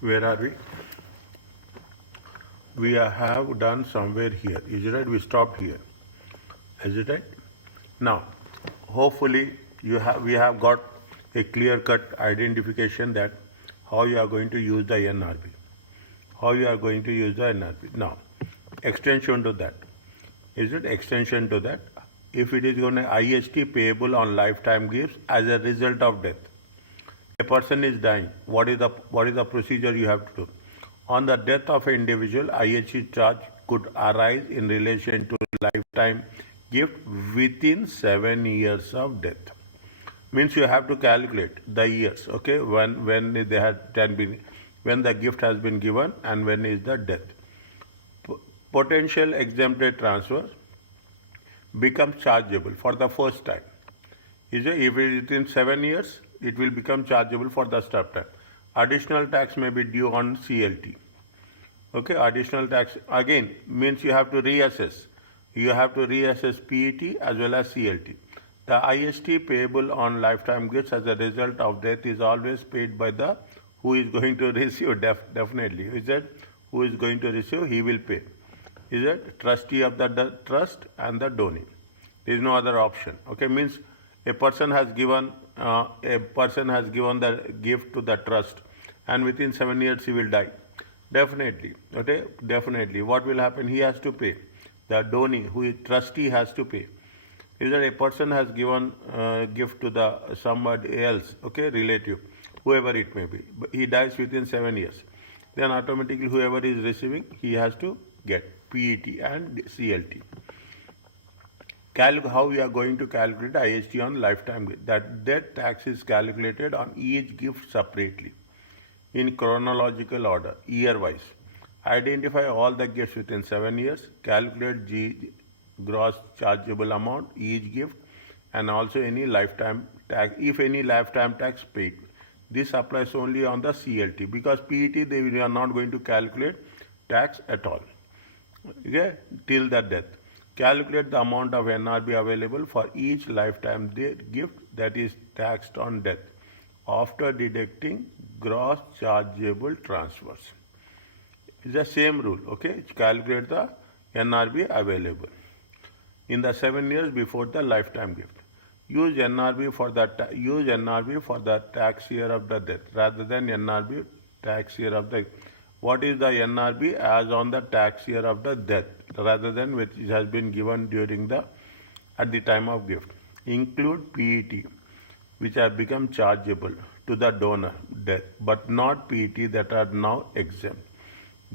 Where are we? We have done somewhere here. Is it right? We stopped here. Is it right? Now, hopefully we have got a clear-cut identification that how you are going to use the NRB. How you are going to use the NRB. Now, extension to that. Is it extension to that? If it is going to IST payable on lifetime gifts as a result of death. A person is dying. What is the procedure you have to do? On the death of an individual, IHT charge could arise in relation to lifetime gift within 7 years of death. Means you have to calculate the years, okay, when they had been, when the gift has been given and when is the death. Potential exempted transfer becomes chargeable for the first time. If it is within 7 years, it will become chargeable for the step time. Additional tax may be due on CLT. Okay, additional tax again means you have to reassess. You have to reassess PET as well as CLT. The IST payable on lifetime gifts as a result of death is always paid by the who is going to receive. Definitely, is that who is going to receive? He will pay. Is it trustee of the trust and the donee? There is no other option. Okay, means a person has given the gift to the trust, and within 7 years he will die. Definitely, okay, definitely. What will happen? He has to pay. The donee, who is trustee, has to pay. Is that a person has given gift to the somebody else, okay, relative, whoever it may be, but he dies within 7 years, then automatically whoever is receiving, he has to get PET and CLT. How we are going to calculate IST on lifetime gift? That tax is calculated on each gift separately in chronological order, year-wise. Identify all the gifts within 7 years, calculate gross chargeable amount, each gift, and also any lifetime tax, if any lifetime tax paid. This applies only on the CLT because PET they are not going to calculate tax at all. Okay, till the death. Calculate the amount of NRB available for each lifetime gift that is taxed on death after deducting gross chargeable transfers. It's the same rule, okay? Calculate the NRB available in the 7 years before the lifetime gift. Use NRB for the tax year of the death rather than NRB tax year of the. What is the NRB as on the tax year of the death rather than which has been given at the time of gift. Include PET which have become chargeable to the donor death but not PET that are now exempt.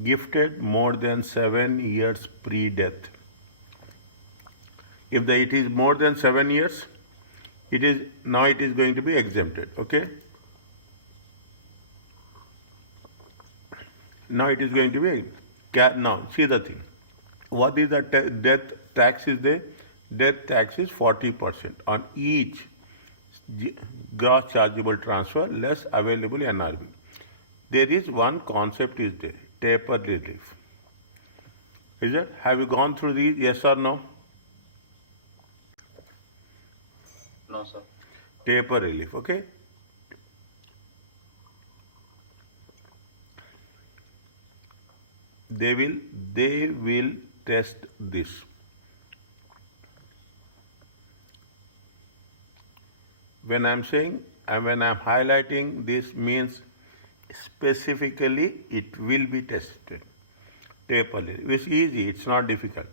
Gifted more than 7 years pre-death. If it is more than 7 years, it is going to be exempted, okay? Now it is going to be, now see the thing. What is the death tax is there? Death tax is 40% on each gross chargeable transfer less available NRB. There is one concept is there, taper relief. Is it? Have you gone through these, yes or no? No, sir. Taper relief, okay? They will test this. When I'm highlighting this means specifically it will be tested. Taper relief. It's easy, it's not difficult.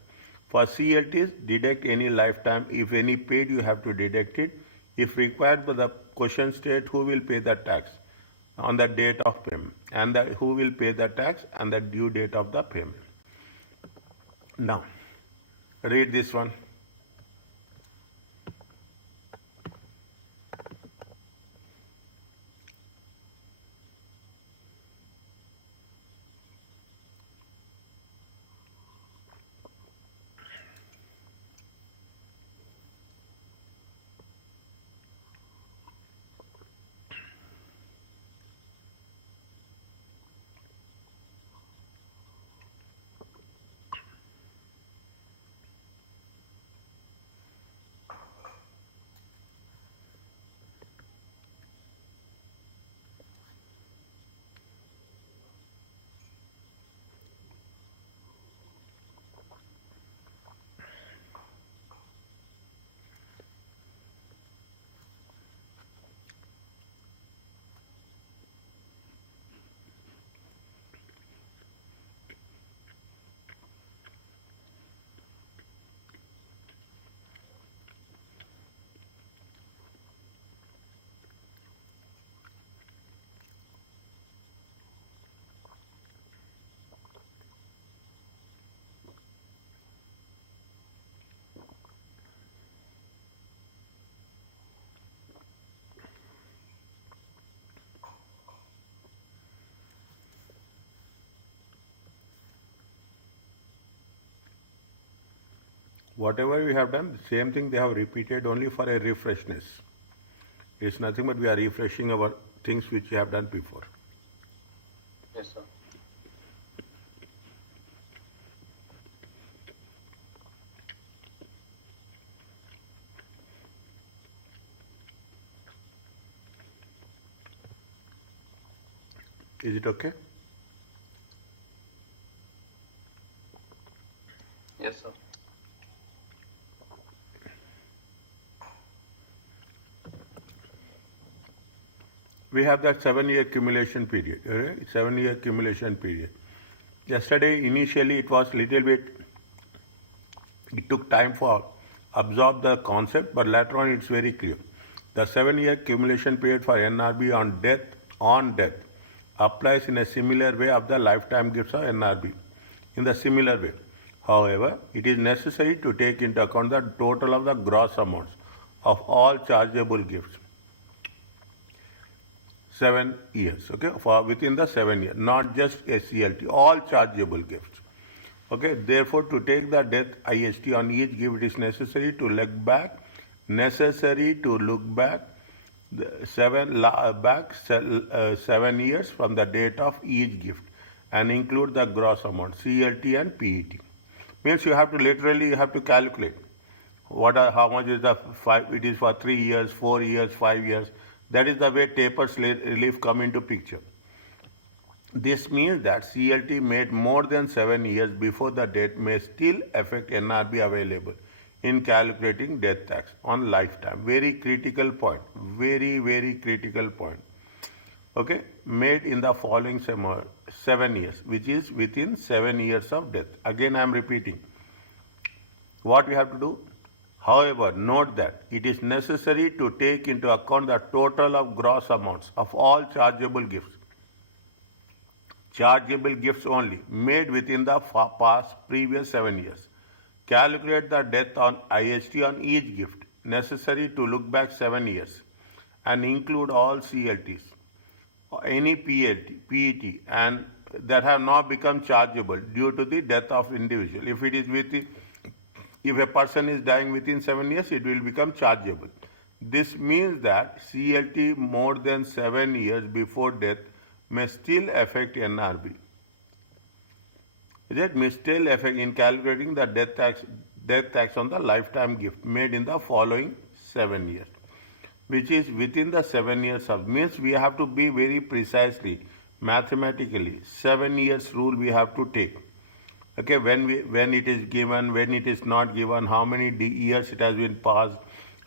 For CLTs, deduct any lifetime. If any paid, you have to deduct it. If required, by the question state who will pay the tax on the date of payment and who will pay the tax and the due date of the payment. Now, read this one. Whatever we have done, the same thing they have repeated only for a refreshness. It's nothing but we are refreshing our things which we have done before. Yes, sir. Is it okay? Yes, sir. We have that 7-year accumulation period. 7-year accumulation period. Yesterday, initially, it was little bit. It took time for absorb the concept, but later on, it's very clear. The 7-year accumulation period for NRB on death applies in a similar way of the lifetime gifts of NRB. In the similar way, however, it is necessary to take into account the total of the gross amounts of all chargeable gifts. 7 years, okay, for within the 7 years, not just SCLT, all chargeable gifts. Okay, therefore, to take the death IST on each gift, it is necessary to look back the 7 years from the date of each gift and include the gross amount, CLT and PET. Means you have to calculate how much is the it is for 3 years, 4 years, 5 years. That is the way tapers relief come into picture. This means that CLT made more than 7 years before the date may still affect NRB available in calculating death tax on lifetime. Very critical point. Very, very critical point. Okay, made in the following 7 years, which is within 7 years of death. Again, I am repeating. What we have to do? However, note that it is necessary to take into account the total of gross amounts of all chargeable gifts only, made within the previous 7 years. Calculate the death on IST on each gift, necessary to look back 7 years, and include all CLTs, any PET, and that have not become chargeable due to the death of individual. If a person is dying within 7 years, it will become chargeable. This means that CLT more than 7 years before death may still affect NRB. That may still affect in calculating the death tax on the lifetime gift made in the following 7 years, which is within the 7 years of, means we have to be very precisely, mathematically, 7 years rule we have to take. Okay, when it is given, when it is not given, how many years it has been passed,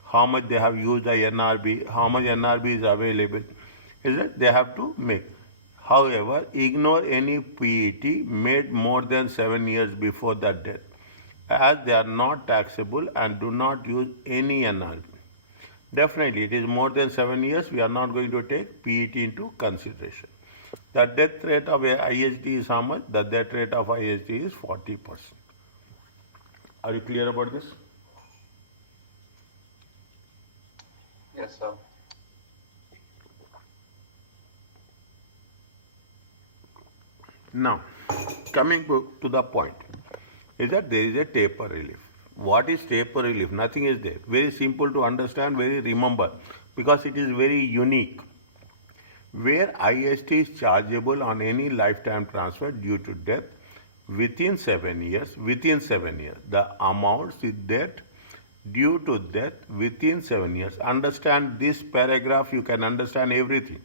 how much they have used the NRB, how much NRB is available, is it? They have to make. However, ignore any PET made more than 7 years before the death, as they are not taxable and do not use any NRB. Definitely, it is more than 7 years, we are not going to take PET into consideration. The death rate of ISD is how much? The death rate of ISD is 40%. Are you clear about this? Yes, sir. Now, coming to the point, is that there is a taper relief. What is taper relief? Nothing is there. Very simple to understand, very remember, because it is very unique. Where IST is chargeable on any lifetime transfer due to death within 7 years, the amounts is debt due to death within 7 years. Understand this paragraph, you can understand everything.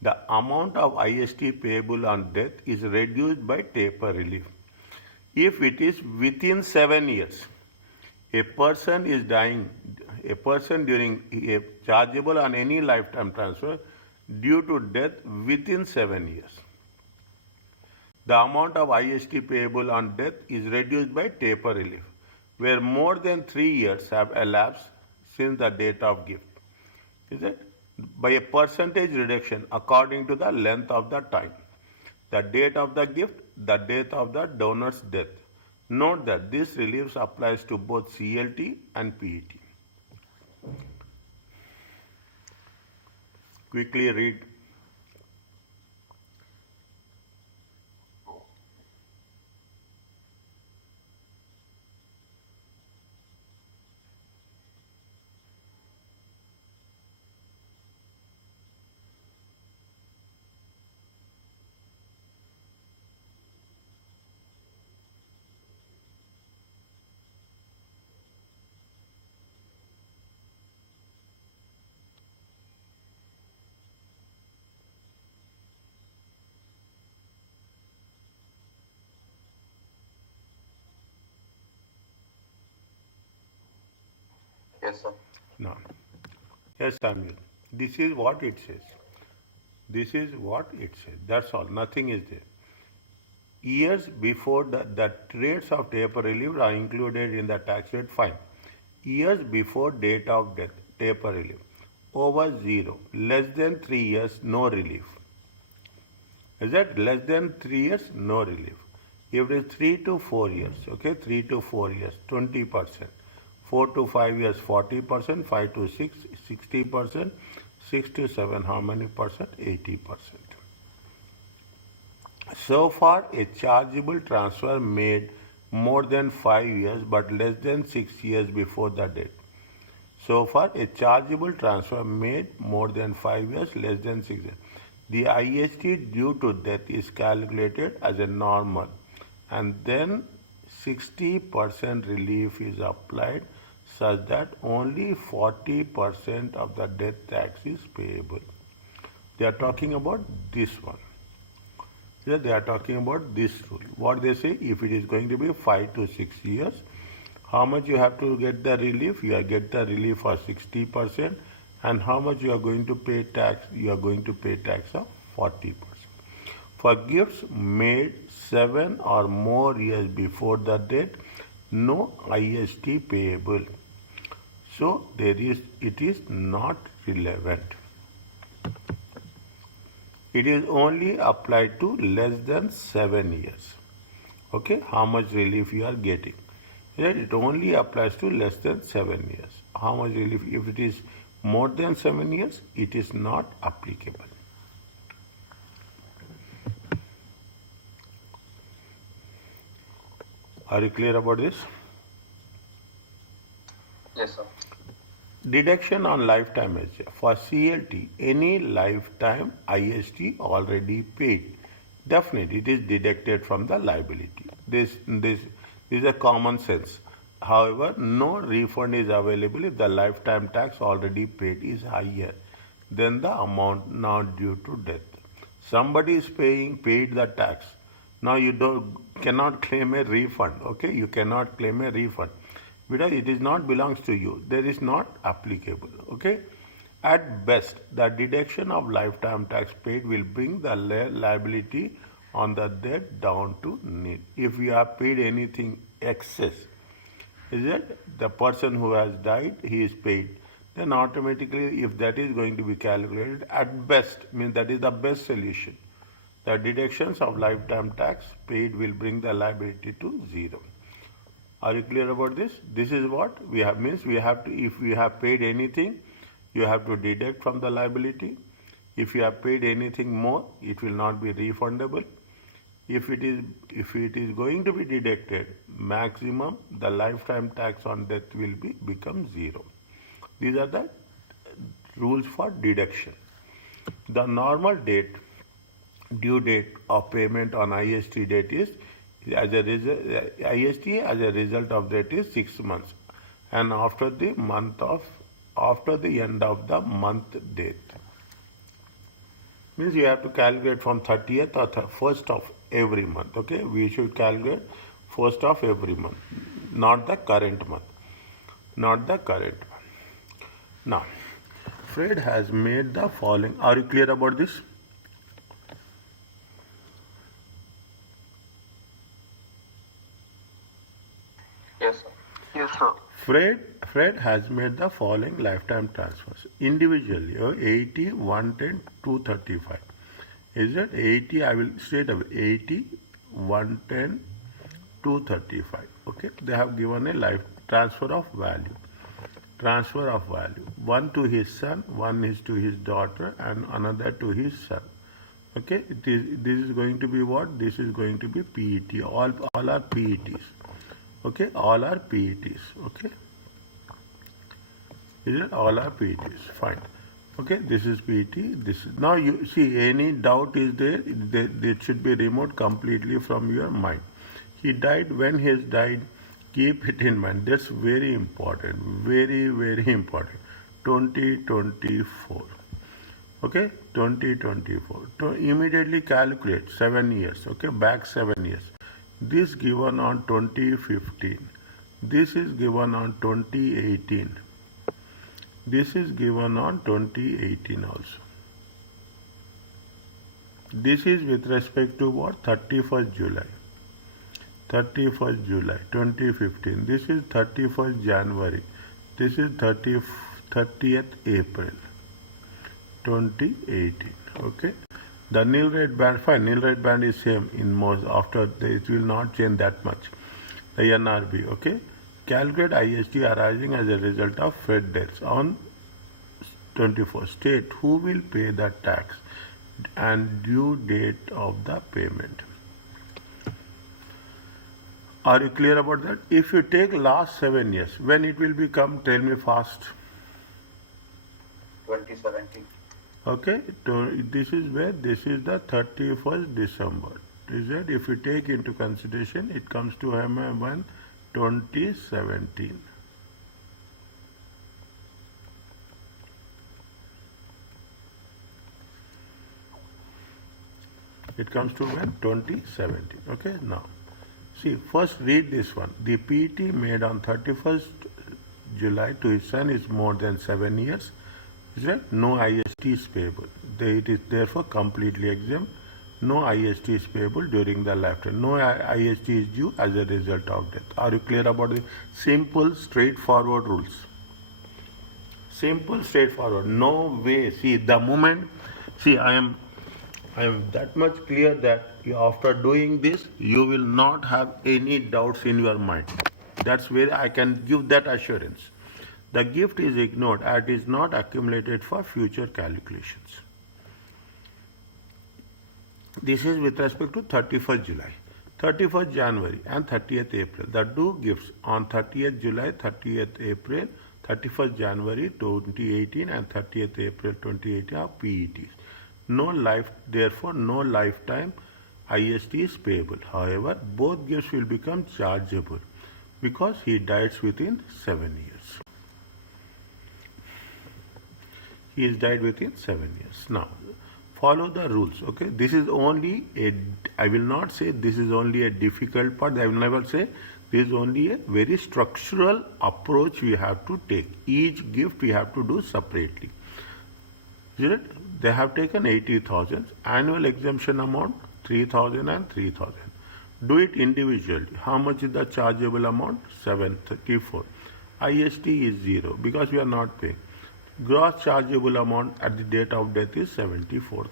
The amount of IST payable on death is reduced by taper relief. If it is within 7 years, a person is dying, chargeable on any lifetime transfer due to death within 7 years. The amount of IST payable on death is reduced by taper relief, where more than 3 years have elapsed since the date of gift. Is it? By a percentage reduction according to the length of the time, the date of the gift, the date of the donor's death. Note that this relief applies to both CLT and PET. Quickly read. Yes, sir. Now, yes, Samuel. This is what it says. This is what it says. That's all. Nothing is there. Years before the rates of taper relief are included in the tax rate fine. Years before date of death, taper relief. Over 0. Less than 3 years, no relief. Is that less than 3 years, no relief. If it is 3 to 4 years, okay, 3 to 4 years, 20%. 4 to 5 years, 40%. 5 to 6, 60%. 6 to 7, how many percent? 80%. So far, a chargeable transfer made more than 5 years but less than 6 years before the date. So far, a chargeable transfer made more than 5 years, less than 6 years. The IST due to death is calculated as a normal, and then 60% relief is applied such that only 40% of the death tax is payable. They are talking about this one. Here they are talking about this rule. What they say, if it is going to be 5 to 6 years, how much you have to get the relief? You get the relief for 60%. And how much you are going to pay tax? You are going to pay tax of 40%. For gifts made 7 or more years before the date, no IST payable. So it is not relevant. It is only applied to less than 7 years. Okay, how much relief you are getting? Right? It only applies to less than 7 years. How much relief? If it is more than 7 years, it is not applicable. Are you clear about this? Yes, sir. Deduction on lifetime SJ. For CLT, any lifetime IST already paid. Definitely, it is deducted from the liability. This is a common sense. However, no refund is available if the lifetime tax already paid is higher than the amount now due to death. Somebody is paid the tax. Now you cannot claim a refund. Okay, you cannot claim a refund because it is not belongs to you. There is not applicable. Okay. At best, the deduction of lifetime tax paid will bring the liability on the debt down to nil. If you have paid anything excess, is it the person who has died, he is paid, then automatically if that is going to be calculated, at best, means that is the best solution. The deductions of lifetime tax paid will bring the liability to 0. Are you clear about this? This is what we have, means we have to, if we have paid anything, you have to deduct from the liability. If you have paid anything more, it will not be refundable. If it is going to be deducted, maximum the lifetime tax on death will become 0. These are the rules for deduction. The normal due date of payment on IST date is IST as a result of that is 6 months, and after the end of the month date. Means you have to calculate from 30th or 1st of every month. Okay, we should calculate 1st of every month, not the current month. Not the current month. Now, Fred has made the following. Are you clear about this? Yes, sir. Yes, sir. Fred has made the following lifetime transfers. Individually, 80, 110, 235. Is that 80? I will straight away 80, 110, 235. Okay, they have given a life transfer of value. Transfer of value. One to his son, one is to his daughter, and another to his son. Okay, this is going to be what? This is going to be PET. All are PETs. Okay, all are PETs. Okay, is it all are PETs? Fine. Okay, this is PET. This is, now you see any doubt is there, it should be removed completely from your mind. He died. When he has died, keep it in mind. That's very important. Very, very important. 2024. Okay, 2024. To immediately calculate 7 years. Okay, back 7 years. This given on 2015. This is given on 2018. This is given on 2018 also. This is with respect to what? 31st July. 31st July 2015. This is 31st January. This is 30th April 2018. Okay. The nil rate band, fine, nil rate band is same in most, after it will not change that much. The NRB, okay. Calculate IST arising as a result of Fed deaths on 24th. State who will pay the tax and due date of the payment. Are you clear about that? If you take last 7 years, when it will become, tell me fast. 2017. Okay, this is where, this is the 31st December. Is it? If you take into consideration, it comes to MM1 2017. It comes to when? 2017. Okay, now. See, first read this one. The PET made on 31st July to his son is more than 7 years. Is that? No IST is payable. It is therefore completely exempt. No IST is payable during the lifetime. No IST is due as a result of death. Are you clear about the simple, straightforward rules? Simple, straightforward. No way. See, the moment, see, I am that much clear that after doing this, you will not have any doubts in your mind. That's where I can give that assurance. The gift is ignored and is not accumulated for future calculations. This is with respect to 31st July, 31st January and 30th April. The two gifts on 30th July, 30th April, 31st January 2018 and 30th April 2018 are PETs. Therefore, no lifetime IST is payable. However, both gifts will become chargeable because he dies within 7 years. He is died within 7 years. Now, follow the rules. Okay, this is only a, I will not say this is only a difficult part. I will never say this is only a very structural approach we have to take. Each gift we have to do separately. Is it? They have taken 80,000, annual exemption amount 3,000 and 3,000. Do it individually. How much is the chargeable amount? 734. IST is 0 because we are not paying. Gross chargeable amount at the date of death is 74,000.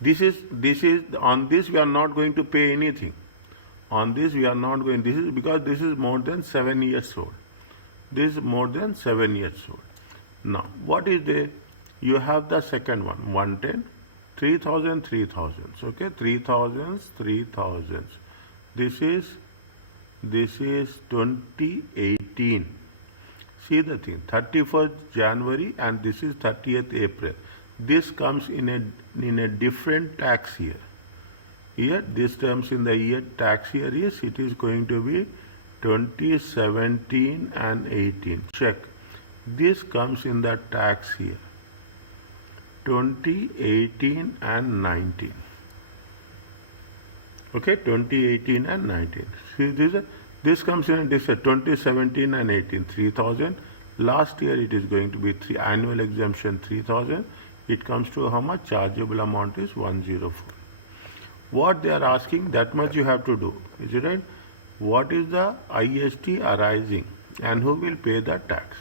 This is on this we are not going to pay anything. On this we are not going. This is because this is more than 7 years old. This is more than 7 years old. Now, what is there? You have the second one, 110, 3,000, 3,000. Okay, 3,000, 3,000. This is 2018. See the thing, 31st January and this is 30th April. This comes in a different tax year. Here, this terms in the year tax year is, it is going to be 2017 and 18. Check. This comes in the tax year 2018 and 19. Okay, 2018 and 19. See, this comes in this 2017 and 18, 3,000. Last year it is going to be annual exemption 3,000. It comes to how much? Chargeable amount is 104. What they are asking, that much you have to do. Is it right? What is the IST arising and who will pay the tax?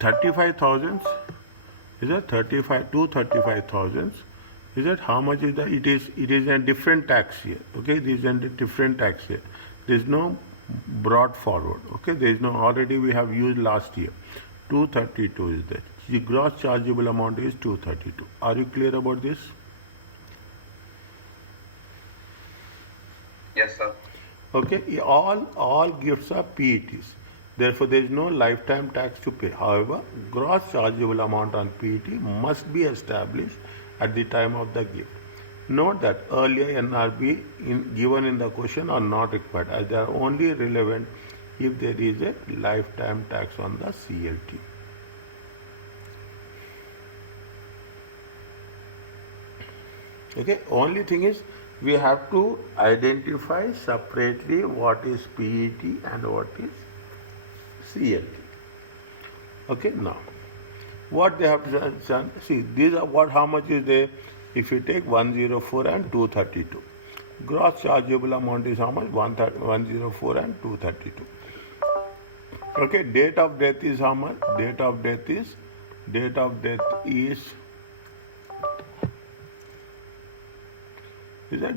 35,000 is it 235,000 is it how much is the it is a different tax year. Okay, this is a different tax year. There is no brought forward. Okay, there is no, already we have used last year. 232 is that. The gross chargeable amount is 232. Are you clear about this? Yes, sir. Okay, all gifts are PETs. Therefore, there is no lifetime tax to pay. However, gross chargeable amount on PET must be established at the time of the gift. Note that earlier NRB given in the question are not required, as they are only relevant if there is a lifetime tax on the CLT. Okay, only thing is we have to identify separately what is PET and what is CLT. Okay, now what they have done, see, these are what, how much is there? If you take 104 and 232, gross chargeable amount is how much? 104 and 232. Okay, date of death is how much? Date of death is that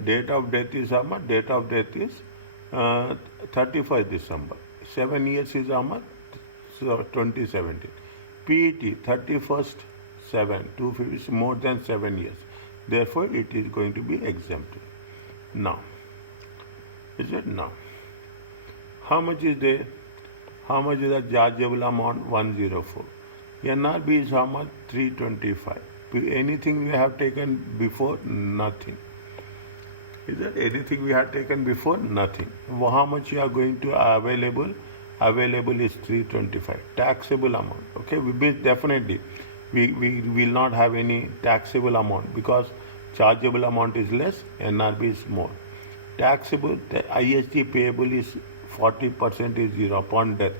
date of death is how much? Date of death is 31st December. 7 years is how much? So 2017. PET 31st 7, 250 is more than 7 years. Therefore, it is going to be exempted. Now, is it now? How much is there? How much is the chargeable amount? 104. NRB is how much? 325. Anything we have taken before? Nothing. Is there anything we have taken before? Nothing. How much you are going to available? Available is 325. Taxable amount. Okay, we mean definitely we will not have any taxable amount because chargeable amount is less, NRB is more. Taxable, the IST payable is 40% is zero upon death.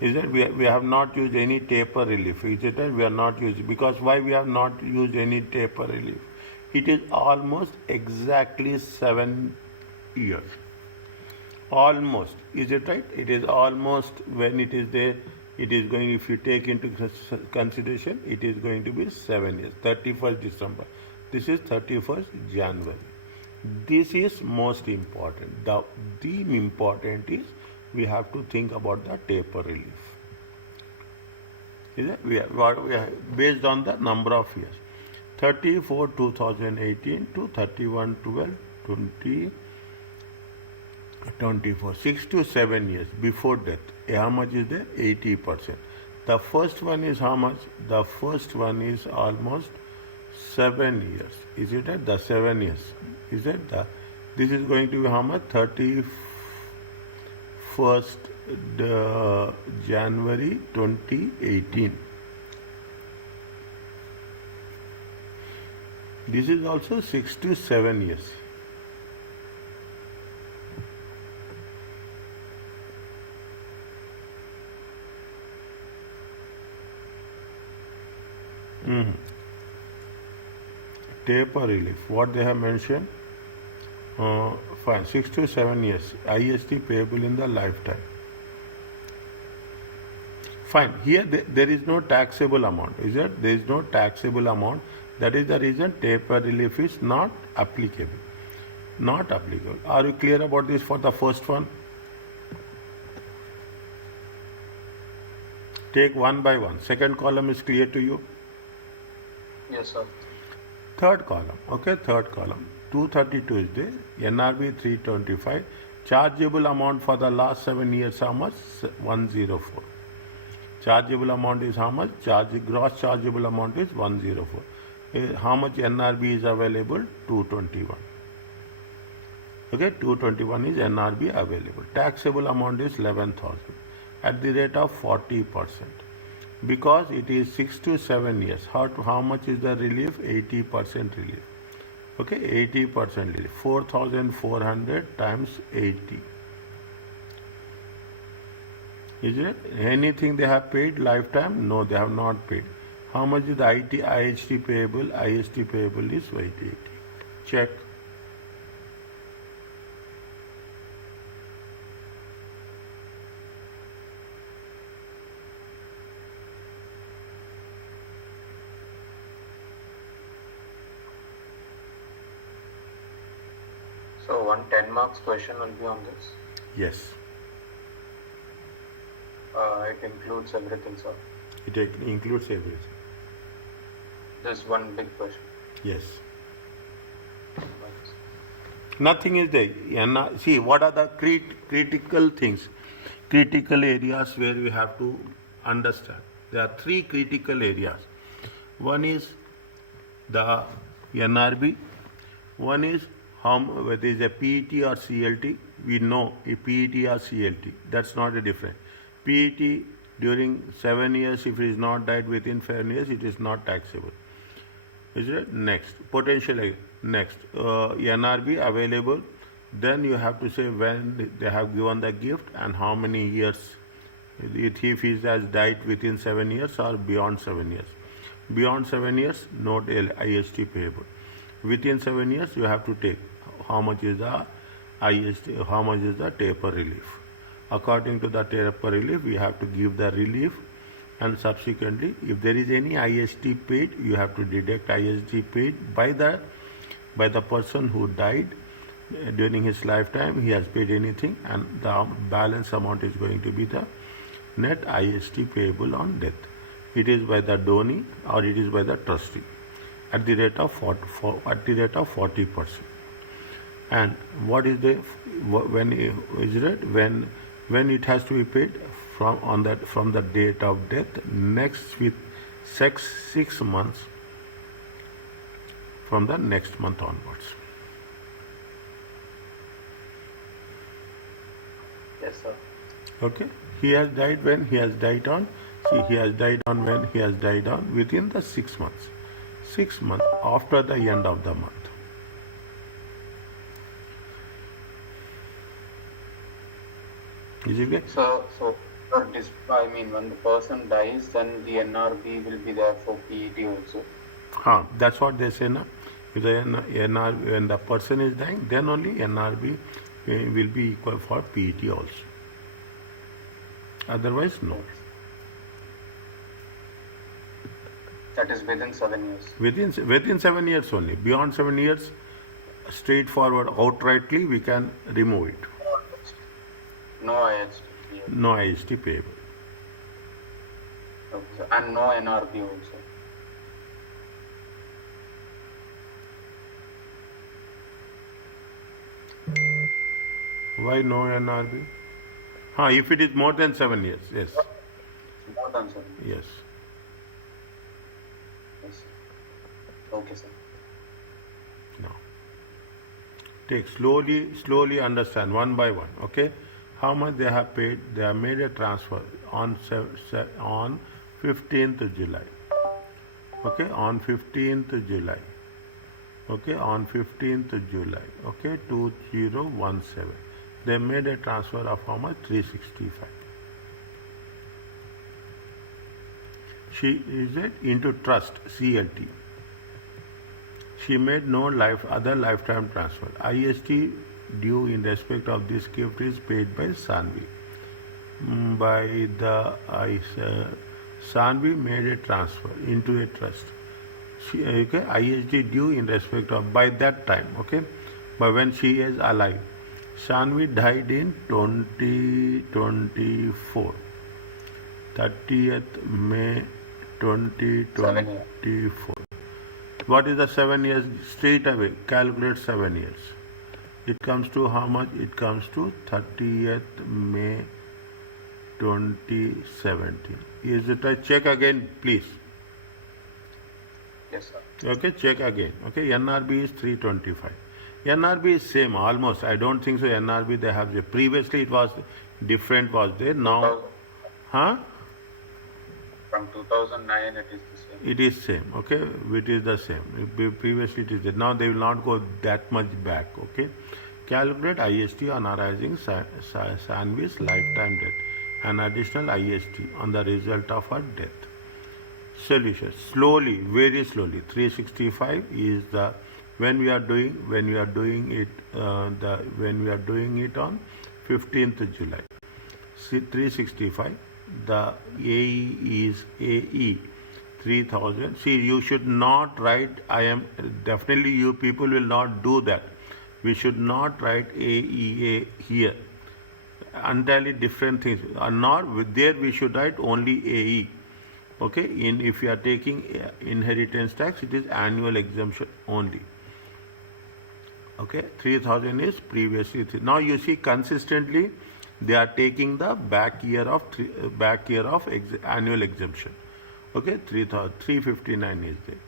Is that we have not used any taper relief. Is it that we are not using? Because why we have not used any taper relief? It is almost exactly 7 years. Almost. Is it right? It is almost, when it is there, it is going, if you take into consideration, it is going to be 7 years. 31st December. This is 31st January. This is most important. The important is we have to think about the taper relief. Is it? We are based on the number of years. 34 2018 to 31 12 2024. 6 to 7 years before death. How much is there? 80%. The first one is how much? The first one is almost 7 years. Is it at the 7 years? Is it the? This is going to be how much? 31st January 2018. This is also 6 to 7 years. Taper relief. What they have mentioned? Fine. 6 to 7 years. IST payable in the lifetime. Fine. Here there is no taxable amount. Is it? There is no taxable amount. That is the reason taper relief is not applicable. Not applicable. Are you clear about this for the first one? Take one by one. Second column is clear to you? Yes, sir. Third column. Okay, third column. 232 is there. NRB 325. Chargeable amount for the last 7 years how much? 104. Chargeable amount is how much? Gross chargeable amount is 104. How much NRB is available? 221. Okay, 221 is NRB available. Taxable amount is 11,000 at the rate of 40%. Because it is 6 to 7 years. How much is the relief? 80% relief. Okay, 80% relief. 4,400 times 80. Is it? Anything they have paid lifetime? No, they have not paid. How much is the IHT payable? IST payable is 80. Check. So 110 marks question will be on this. Yes. It includes everything, sir. It includes everything. There's one big question. Yes. Nothing is there. See, what are the critical things? Critical areas where we have to understand. There are 3 critical areas. One is the NRB. One is whether it is a PET or CLT. We know a PET or CLT. That's not a difference. PET during 7 years, if it is not died within 7 years, it is not taxable. Is it? Next. Potential. Next. NRB available. Then you have to say when they have given the gift and how many years If he has died within 7 years or beyond 7 years. Beyond 7 years, no IST payable. Within 7 years, you have to take how much is the IST, how much is the taper relief. According to the taper relief, we have to give the relief, and subsequently, if there is any IST paid, you have to deduct IST paid by the person who died during his lifetime. He has paid anything, and the balance amount is going to be the net IST payable on death. It is by the donee or it is by the trustee at the rate of 40%. And what is the when is it when it has to be paid from the date of death next with 6 months from the next month onwards. Yes, sir. Okay, he has died when he has died on. See, he has died on when he has died on within the 6 months. 6 months after the end of the month. Is it clear? So when the person dies, then the NRB will be there for PET also. That's what they say now. If when the person is dying, then only NRB will be equal for PET also. Otherwise, no. That is within 7 years. Within 7 years only. Beyond 7 years, straightforward, outrightly, we can remove it. No IST. No IST payable. Okay, sir. And no NRB also. Why no NRB? If it is more than 7 years, yes. More than 7 years. Yes. Yes. Okay, sir. No. Take slowly understand one by one. Okay, how much they have paid? They have made a transfer on 15th July. Okay, on 15th July. Okay, on 15th July. Okay, 2017. They made a transfer of how much? 365. She is it into trust CLT. She made no other lifetime transfer. IST due in respect of this gift is paid by Sanvi. Sanvi made a transfer into a trust. IST due in respect of by that time. Okay, but when she is alive, Sanvi died in 2024, 30th May 2024. What is the 7 years? Straight away, calculate 7 years. It comes to how much? It comes to 30th May 2017. Is it right? Check again, please. Yes, sir. Okay, check again. Okay, NRB is 325. NRB is same almost. I don't think so. NRB they have previously it was different was there. Now, From 2009 it is the same. It is same. Okay, it is the same. Previously it is there. Now they will not go that much back. Okay, calculate IST on arising Sanvi's lifetime death and additional IST on the result of her death. Solution slowly, very slowly. 365 is the when we are doing it on 15th July. See 365. The AE is AE 3000. See, you should not write. Definitely you people will not do that. We should not write AEA here. Entirely different things. There we should write only AE. Okay, if you are taking inheritance tax, it is annual exemption only. Okay, 3000 is previously. Now you see consistently they are taking the back year of annual exemption. Okay, 359 is there.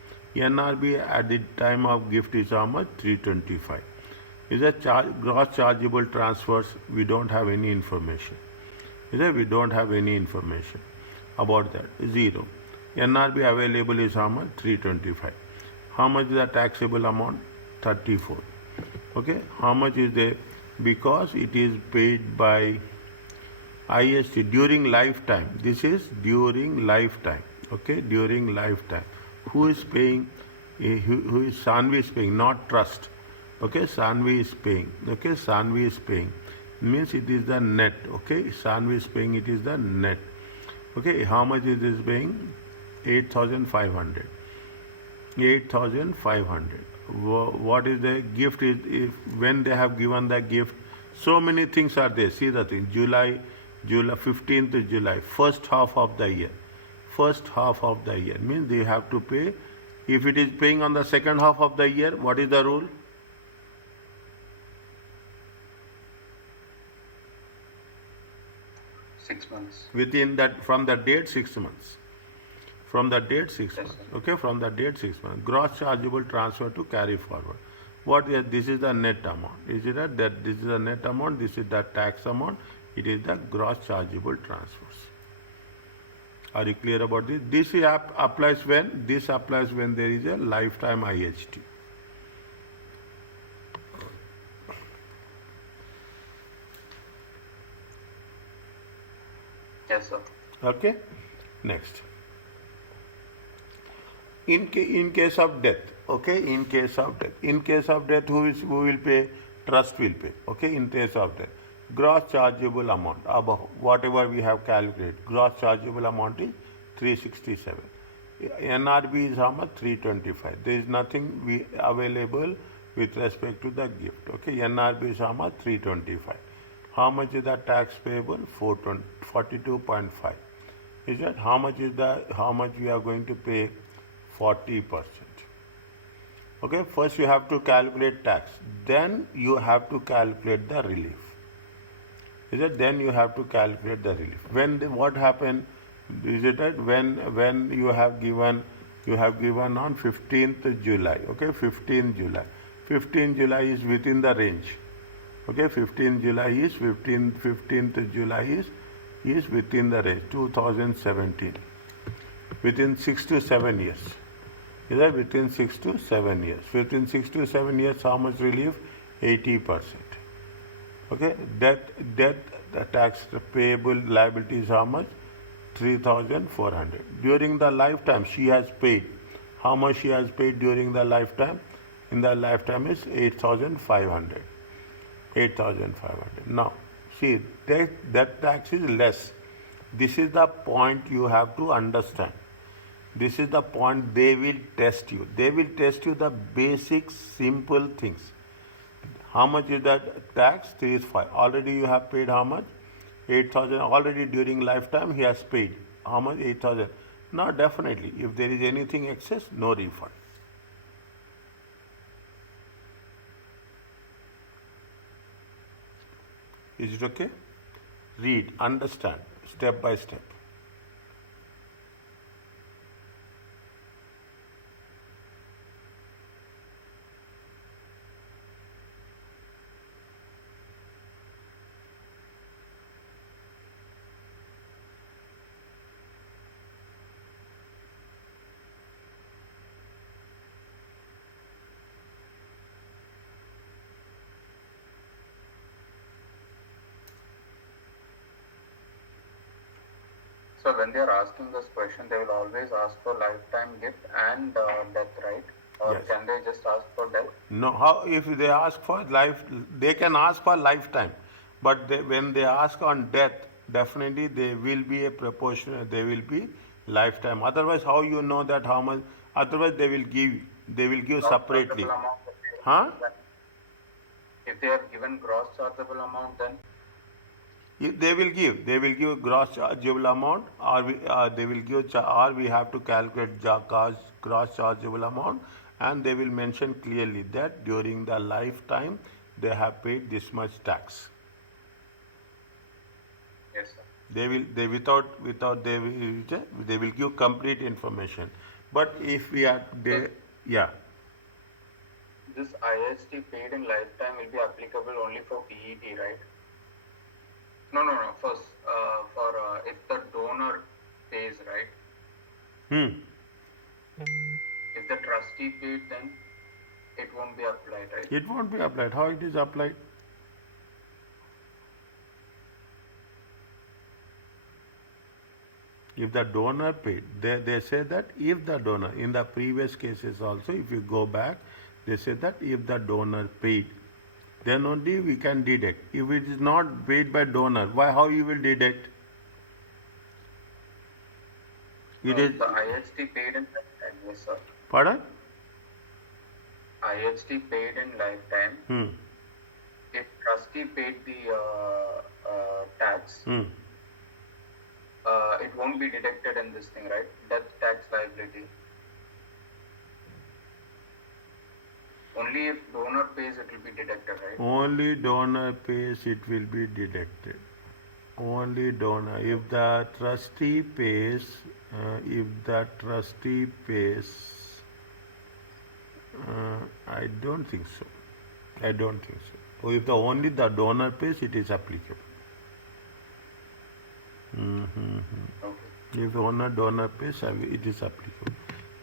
NRB at the time of gift is how much? 325. Is a gross chargeable transfers? We don't have any information. We don't have any information about that. 0. NRB available is how much? 325. How much is the taxable amount? 34. Okay, how much is there? Because it is paid by IST during lifetime. This is during lifetime. Okay, during lifetime. Who is paying? Who is Sanvi is paying, not trust. Okay, Sanvi is paying. Okay, Sanvi is paying. Means it is the net. Okay, Sanvi is paying. It is the net. Okay, how much is this paying? 8,500. 8,500. What is the gift? Is if when they have given the gift, so many things are there. See the thing. July 15th July, first half of the year. First half of the year means they have to pay. If it is paying on the second half of the year, what is the rule? $6 months. Within that, from the date, 6 months. From the date, 6 months. Sir. Okay, from the date, 6 months. Gross chargeable transfer to carry forward. What is this? Is the net amount. Is it that this is the net amount? This is the tax amount. It is the gross chargeable transfers. Are you clear about this? This applies when? This applies when there is a lifetime IHT. Yes, sir. Okay. Next. In case of death, okay, in case of death, who will pay? Trust will pay. Okay, in case of death, gross chargeable amount above whatever we have calculated. Gross chargeable amount is 367. NRB is how much? 325. There is nothing available with respect to the gift. Okay, NRB is how much? 325. How much is the tax payable? 42.5. Is that how much we are going to pay? 40%. Okay, first you have to calculate tax, then you have to calculate the relief. Is it? Then you have to calculate the relief. What happened? Is it that when you have given on 15th July. Okay, 15th July. 15th July is within the range. Okay, 15th July is 15th July is within the range. 2017. Within 6 to 7 years. Is that within 6 to 7 years? Within 6 to 7 years, how much relief? 80%. Okay, death, the tax payable liability is how much? 3,400. During the lifetime, she has paid. How much she has paid during the lifetime? In the lifetime is 8,500. 8,500. Now, see, that tax is less. This is the point you have to understand. This is the point they will test you. They will test you the basic, simple things. How much is that tax? 3 is 5. Already you have paid how much? 8,000. Already during lifetime he has paid. How much? 8,000. Now definitely, if there is anything excess, no refund. Is it okay? Read, understand, step by step. So when they are asking this question, they will always ask for lifetime gift and death, right? Or Yes. can they just ask for death? No, how if they ask for life, they can ask for lifetime, but when they ask on death, definitely there will be a proportion. There will be lifetime. Otherwise, how you know that how much? Otherwise, they will give separately. Chargeable amount, Huh? if they have given gross chargeable amount, then They will give gross chargeable amount, or they will give, or we have to calculate gross chargeable amount, and they will mention clearly that during the lifetime they have paid this much tax. yes, sir. They will give complete information. But if we are there, yeah. This IST paid in lifetime will be applicable only for PET, right? No. First, if the donor pays, right? If the trustee paid, then it won't be applied, right? It won't be applied. How it is applied? If the donor paid, they say that if the donor, in the previous cases also, if you go back, they say that if the donor paid, then only we can deduct. If it is not paid by donor, how you will deduct? It is. The IHT paid in lifetime, yes sir. Pardon? IHT paid in lifetime. If trustee paid the tax, it won't be deducted in this thing, right? Death tax liability. Only if donor pays, it will be deducted, right? Only donor pays, it will be deducted. Only donor. If the trustee pays, I don't think so. I don't think so. Or if only the donor pays, it is applicable. Okay. If donor pays, it is applicable.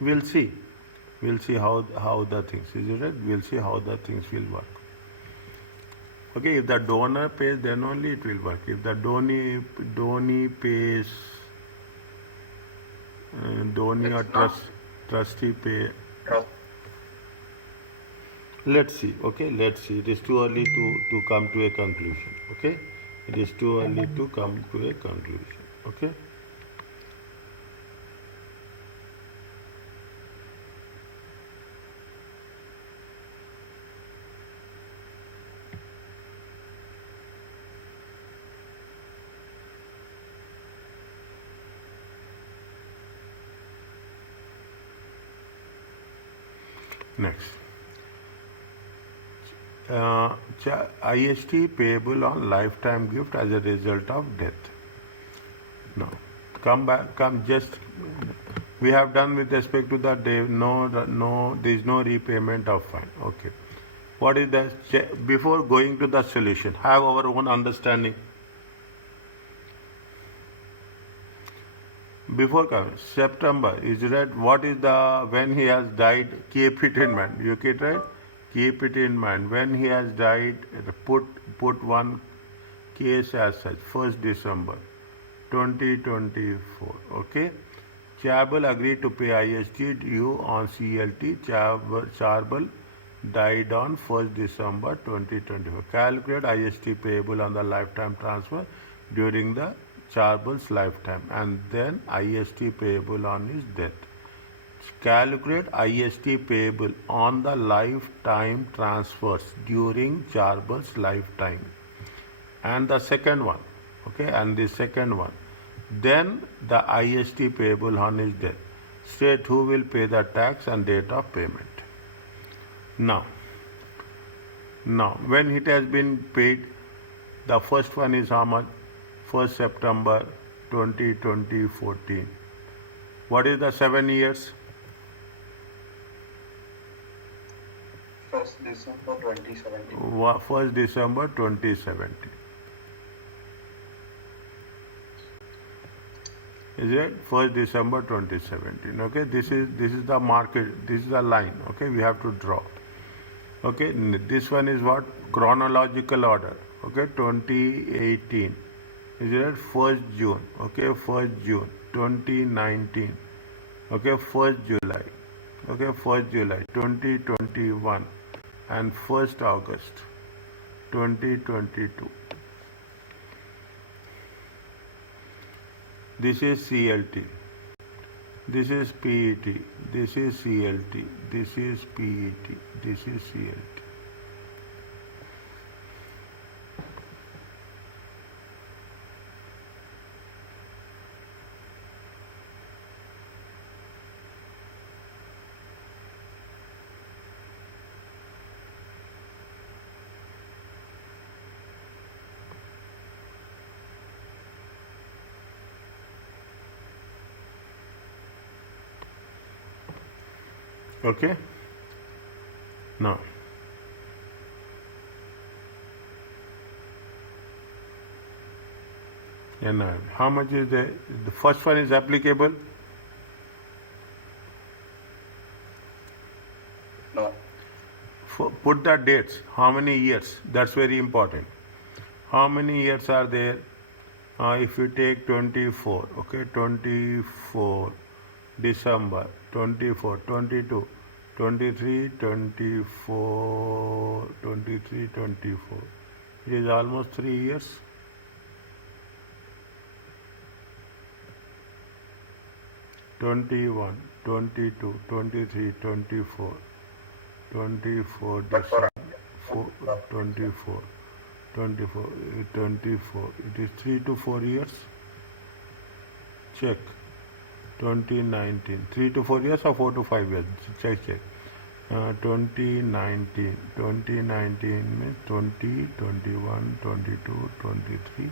We'll see. We'll see how the things is right. We'll see how the things will work. Okay, if the donor pays, then only it will work. If the donee pays, donee or trustee pay. Let's see. Okay, let's see. It is too early to come to a conclusion. Okay, it is too early to come to a conclusion. Okay. Next. IST payable on lifetime gift as a result of death. Now, we have done with respect to the day, there is no repayment of fine. Okay. What is the, before going to the solution, have our own understanding. Before coming, September, is right? What is when he has died, keep it in mind. You get right? Keep it in mind. When he has died, put one case as such, 1st December 2024. Okay? Charbel agreed to pay IST due on CLT. Charbel died on 1st December 2024. Calculate IST payable on the lifetime transfer during the Charbel's lifetime and then IST payable on his death. Calculate IST payable on the lifetime transfers during Charbel's lifetime. And the second one, okay, and the second one. Then the IST payable on his death. State who will pay the tax and date of payment. Now, when it has been paid, the first one is how much? 1st September 2014. What is the 7 years? 1st December 2017. 1st December 2017. Is it 1st December 2017? Okay, this is the market. This is the line. Okay, we have to draw. Okay, this one is what? Chronological order. Okay, 2018. Is it 1st June? Okay, 1st June 2019. Okay, 1st July. Okay, 1st July 2021 and 1st August 2022. This is CLT. This is PET. This is CLT. This is PET. This is CLT. Okay. Now, how much is the first one is applicable? No. Put the dates. How many years? That's very important. How many years are there? If you take 24, okay, 24 December, 24, 22, 23, 24, 23, 24. It is almost 3 years. 21, 22, 23, 24, 24 But for December, 24, 24, 24. It is 3 to 4 years. Check. 2019. 3 to 4 years or 4 to 5 years? Check. 2019. 2019 means 20, 21, 22, 23,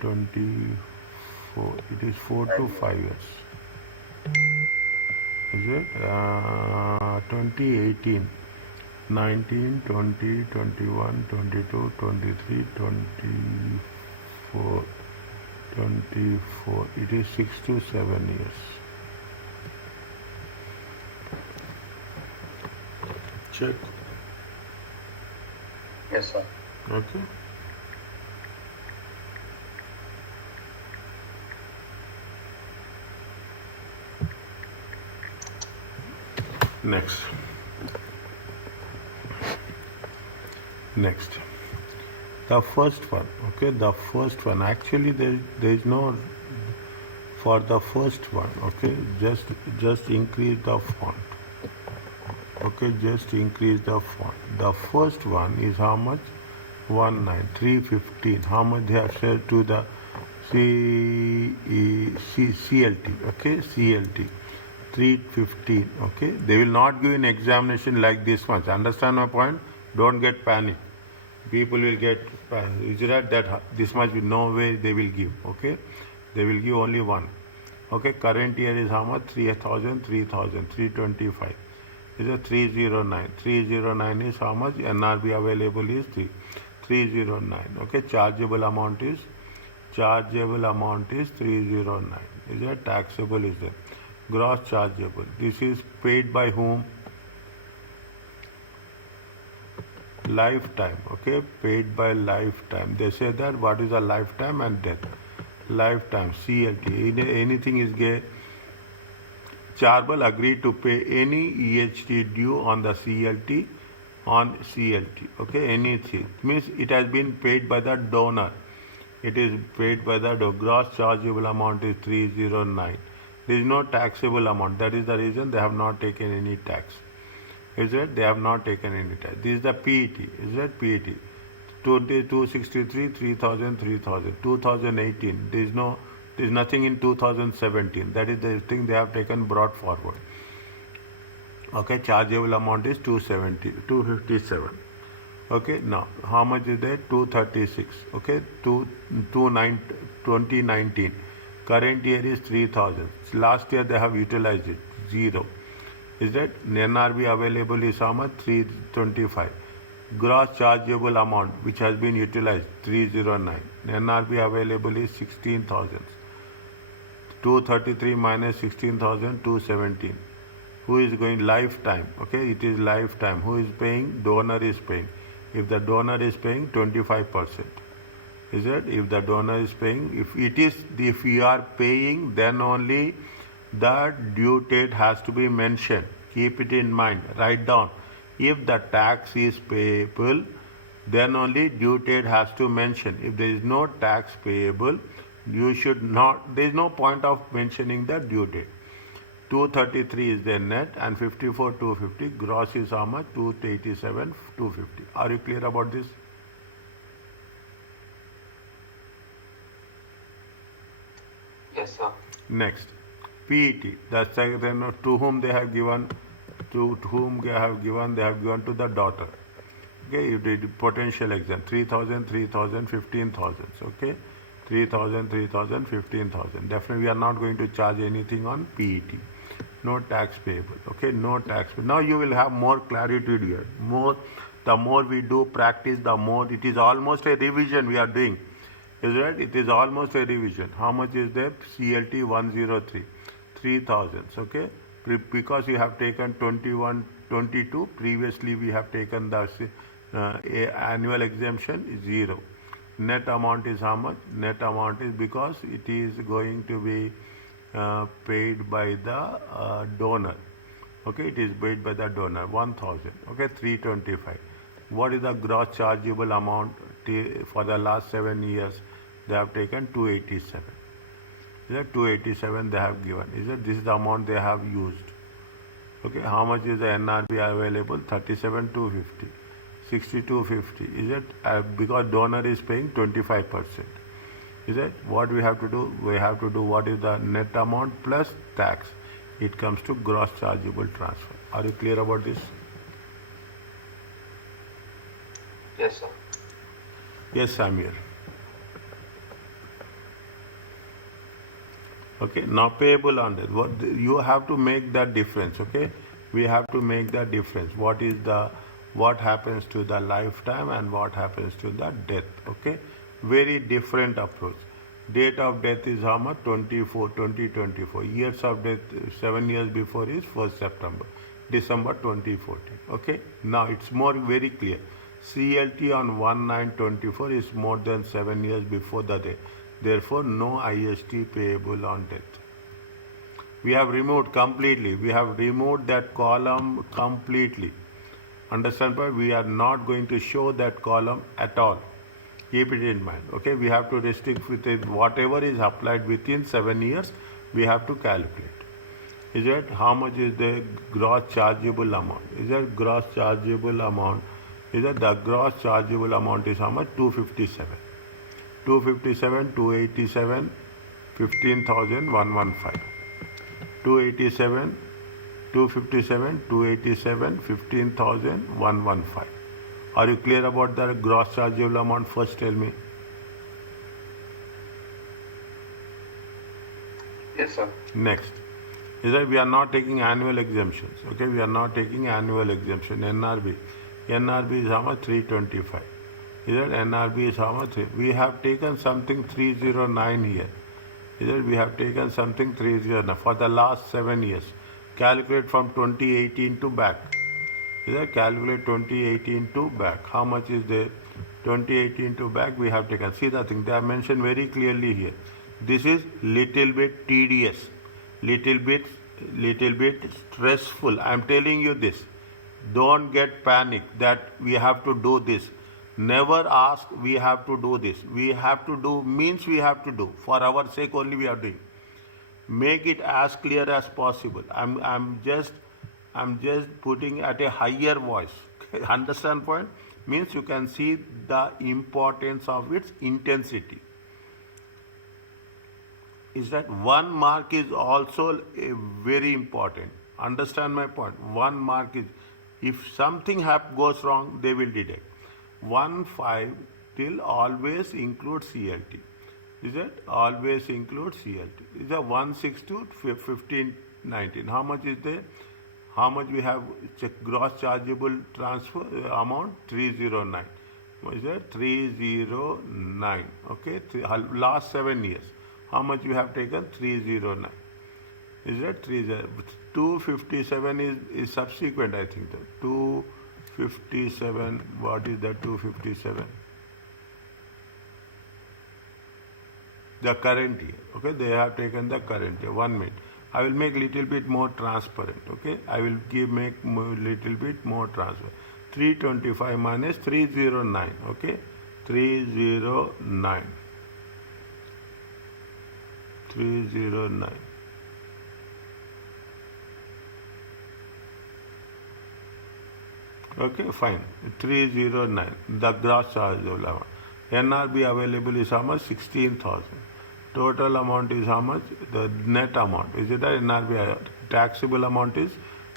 24. It is 4 to 5 years. Is it? 2018. 19, 20, 21, 22, 23, 24, 24. It is 6 to 7 years. Check. yes, sir. Okay. Next. The first one, okay, the first one. Actually, there is no, for the first one, okay, just increase the font. Okay, just increase the font. The first one is how much? 315. How much they have said to the CLT, okay, CLT. 315, okay. They will not give an examination like this much. Understand my point? Don't get panic. People will get panic. Is that this much? No way they will give, okay. They will give only one. Okay, current year is how much? 3,000, 325. Is a 309. 309 is how much? NRB available is 309. Okay, chargeable amount is 309. Is a taxable is there. Gross chargeable. This is paid by whom? Lifetime. Okay, paid by lifetime. They say that what is a lifetime and death. Lifetime CLT. Anything is gay. Chargeable agreed to pay any EHT due on the CLT Okay, anything means it has been paid by the donor. It is paid by the gross chargeable amount is 309. There is no taxable amount. That is the reason they have not taken any tax. Is it? They have not taken any tax. This is the PET. Is that PET? 263, 3,000, 3,000. 2018. There is nothing in 2017. That is the thing they have taken brought forward. Okay, chargeable amount is 257. Okay, now how much is there? 236. Okay, 2019. Current year is 3,000. Last year they have utilized it, 0. Is that NRB available is how much? 325. Gross chargeable amount which has been utilized 309. NRB available is 16,000. 233 minus 16,000, 217. Who is going? Lifetime. Okay, it is lifetime. Who is paying? Donor is paying. If the donor is paying 25%. Is it? If the donor is paying, if you are paying, then only the due date has to be mentioned. Keep it in mind. Write down. If the tax is payable, then only due date has to mention. If there is no tax payable, you should not. There is no point of mentioning the due date. 233 is the net and 54 250. Gross is how much? 287 250. Are you clear about this? Yes, sir. Next, PET. The second to whom they have given, they have given to the daughter. Okay, you did potential exam 3,000, 3,000, 15,000. Okay, 3,000, 3,000, 15,000. Definitely, we are not going to charge anything on PET. No tax payable. Okay, no tax. Now you will have more clarity here. The more we do practice, the more it is almost a revision we are doing. Is right? It is almost a revision. How much is there? CLT 103, 3,000. Okay, because you have taken 21, 22. Previously we have taken the annual exemption 0. Net amount is how much? Net amount is because it is going to be paid by the donor. Okay, it is paid by the donor 1000. Okay, 325. What is the gross chargeable amount for the last 7 years? They have taken 287. Is it 287 they have given? Is it this is the amount they have used? Okay, how much is the NRB available? 37,250. 6250. Is it because donor is paying 25%? Is it what we have to do? We have to do what is the net amount plus tax. It comes to gross chargeable transfer. Are you clear about this? Yes, sir. Yes, Samuel. Okay, now payable on that. What you have to make that difference. Okay, we have to make that difference. What happens to the lifetime and what happens to the death? Okay, very different approach. Date of death is how much? 2024. Years of death 7 years before is 1st September, December 2014. Okay, now it's more very clear. CLT on 1924 is more than 7 years before the date. Therefore, no IST payable on death. We have removed completely. We have removed that column completely. Understand, but we are not going to show that column at all. Keep it in mind. Okay, we have to restrict with it. Whatever is applied within 7 years, we have to calculate. Is it how much is the gross chargeable amount? Is that gross chargeable amount? Is that the gross chargeable amount is how much? 257. 257, 287, 15,115. 287, 257, 287, 15,115. Are you clear about the gross chargeable amount? First tell me. Yes, sir. Next. Is that we are not taking annual exemptions. Okay, we are not taking annual exemption. NRB. NRB is how much? 325. Is that NRB is how much? We have taken something 309 here. Is that we have taken something 309 for the last 7 years. Calculate from 2018 to back. Is that calculate 2018 to back? How much is there? 2018 to back we have taken. See the thing they have mentioned very clearly here. This is little bit tedious, little bit stressful. I am telling you this. Don't get panic that we have to do this. Never ask we have to do this. We have to do means we have to do. For our sake only we are doing. Make it as clear as possible. I'm just putting at a higher voice. Understand point? Means you can see the importance of its intensity. Is that 1 mark is also very important. Understand my point? 1 mark is, if something goes wrong, they will deduct. 1.5 till always include CLT. Is it? Always include CLT. Is a 1.6 to 15.19. How much is there? How much we have gross chargeable transfer amount? 309. Is that 309? Okay, last 7 years. How much we have taken? 309. Is that 257 is subsequent, I think. 257, what is that 257? The current year. Okay, they have taken the current year. 1 minute. I will make little bit more transparent. Okay, I will make little bit more transparent. 325 minus 309. Okay, 309. 309. Okay, fine. 309. The gross chargeable amount. NRB available is how much? 16,000. Total amount is how much? The net amount. Is it the NRB? Taxable amount is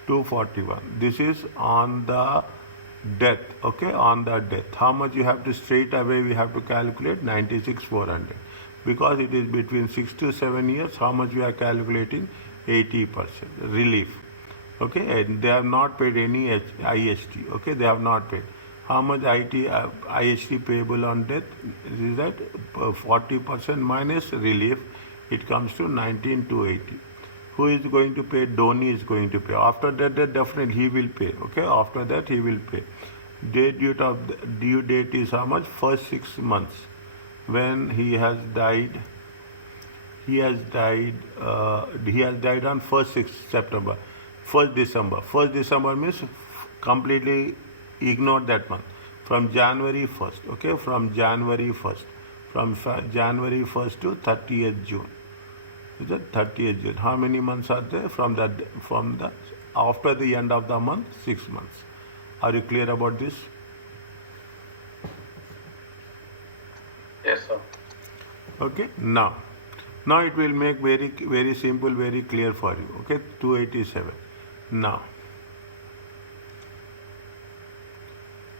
241. This is on the death. Okay, on the death. How much you have to straight away we have to calculate? 96,400. Because it is between 6 to 7 years, how much we are calculating? 80% relief. Okay, and they have not paid any IST. Okay, they have not paid. How much IST payable on death? Is that 40% minus relief? It comes to 19,280. Who is going to pay? Donor is going to pay. After that, definitely he will pay. Okay, after that he will pay. Due date is how much? First 6 months. when he has died. He has died on 1st September, 1st December. 1st December means completely ignore that month. From January 1st, okay, from January 1st, January 1st to 30th June. Is it 30th June? How many months are there? From the after the end of the month, 6 months. Are you clear about this? Yes, sir. Okay. Now it will make very simple, very clear for you. Okay. 287. Now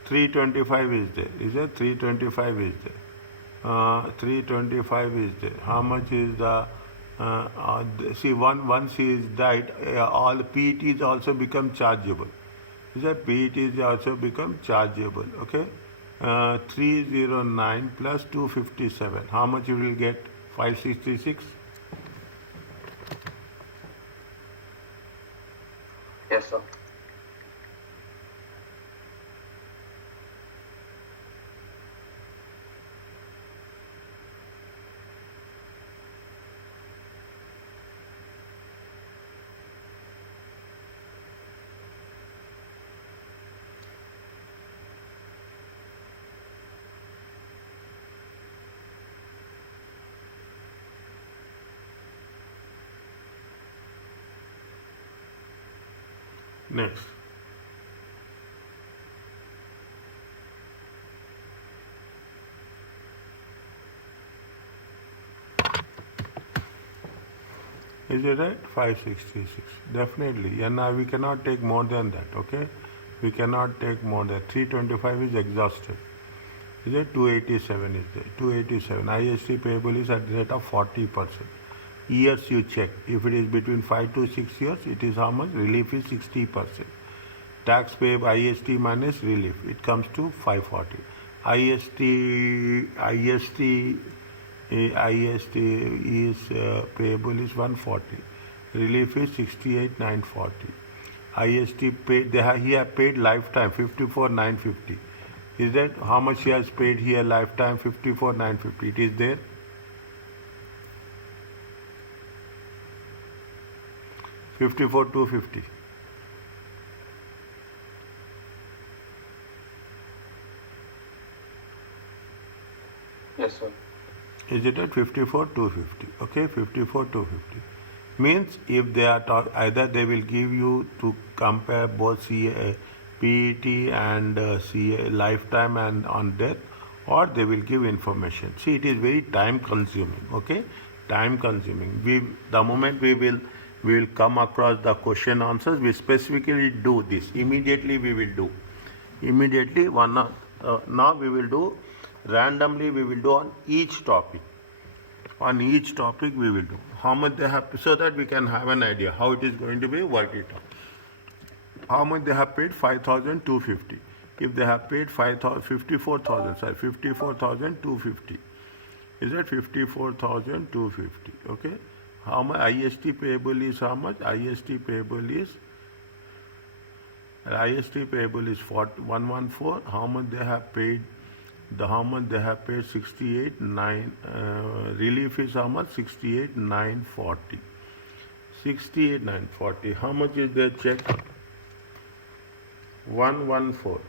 325 is there. Is it 325 is there? 325 is there. How much is see, once he is died, all the PETs also become chargeable. Is that PETs also become chargeable? Okay. 309 plus 257. How much you will get? 566. Yes, sir. Next. Is it right? 566. Definitely. And now we cannot take more than that, okay? We cannot take more than 325 is exhausted. Is it 287 is there? 287. IST payable is at the rate of 40%. Years you check. If it is between 5 to 6 years, it is how much? Relief is 60%. Tax payable IST minus relief, it comes to 540. IST is payable is 140. Relief is 68,940. IST paid, he have paid lifetime 54,950. Is that how much he has paid here lifetime? 54,950. It is there. $54,250. Yes, sir. Is it at 54,250? Okay, 54,250. Means if they are either they will give you to compare both CA, PET and CA lifetime and on death, or they will give information. See, it is very time consuming. Okay, time consuming. The moment we will come across the question answers, we specifically do this. Immediately we will do. Immediately now we will do randomly. We will do on each topic. On each topic we will do how much they have, so that we can have an idea how it is going to be work it out. How much they have paid? 5,250. If they have paid 54,000, sorry, 54,250. Is that 54,250? Okay. How much IST payable is? How much IST payable is? IST payable is 114. How much they have paid? How much they have paid? 68,9. Relief is how much? 68,940. 68,940. How much is their check? 114.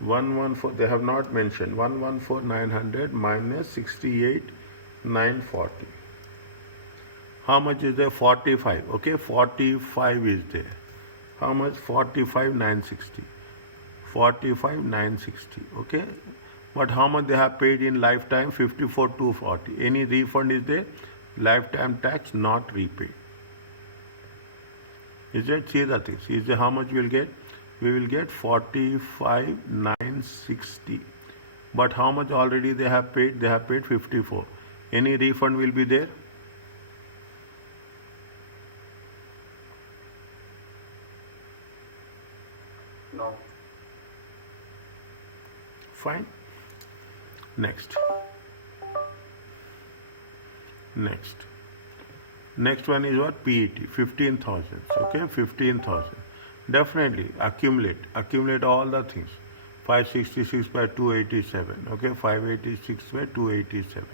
114. They have not mentioned. 114,900 minus 68,940. How much is there? 45. Okay, 45 is there. How much? 45,960. 45,960. Okay. But how much they have paid in lifetime? 54,240. Any refund is there? Lifetime tax not repaid. Is that? See the thing. See how much we will get? We will get 45,960. But how much already they have paid? They have paid 54. Any refund will be there? No. Fine. Next. Next one is what? PET. 15,000. Okay, 15,000. Definitely accumulate all the things. 566 by 287. Okay, 586 by 287.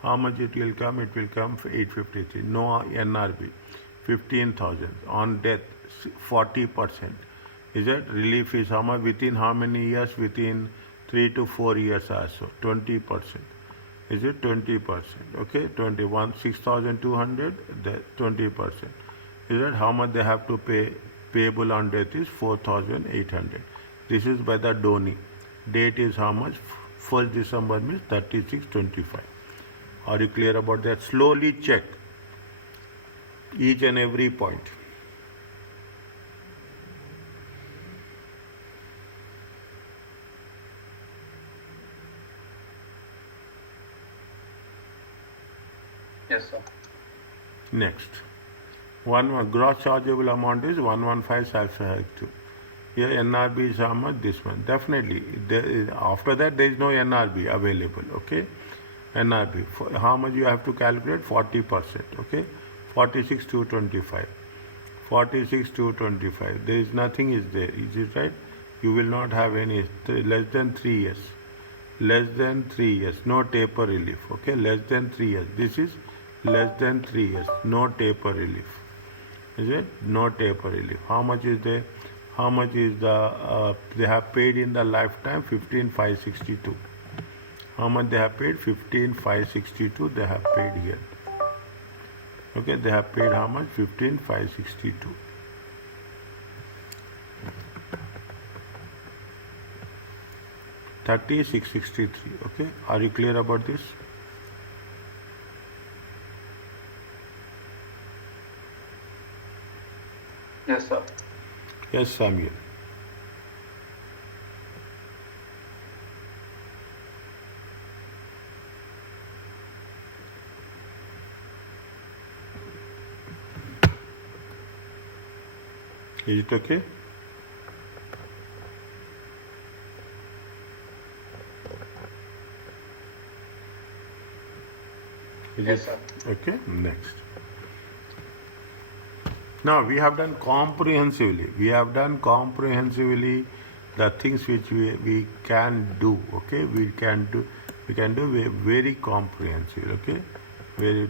How much it will come? It will come for 853. No NRB, 15,000. On death, 40%. Is it? Relief is how much? Within how many years? Within 3 to 4 years also. 20%. Is it 20%? Okay, 21, 6,200, 20%. Is it? How much they have to pay? Payable on death is 4,800. This is by the donee. Date is how much? 1st December means 3625. Are you clear about that? Slowly check each and every point. Yes, sir. Next. One gross chargeable amount is 115 self-effective. Here NRB is how much? This one. Definitely. After that there is no NRB available. Okay. NRB. How much you have to calculate? 40%. Okay. 46,225. 46,225. There is nothing is there. Is it right? You will not have any less than 3 years. Less than 3 years. No taper relief. Okay. Less than 3 years. This is less than 3 years. No taper relief. Is it? No taper relief. How much is there? How much is the they have paid in the lifetime? 15,562. How much they have paid? 15,562 they have paid here. Okay, they have paid how much? 15,562. $30,663. Okay, are you clear about this? Yes, sir. Yes, Samuel. Is it okay? Yes, sir. Okay, next. Now we have done comprehensively. We have done comprehensively the things which we can do. Okay, we can do very comprehensive. Okay,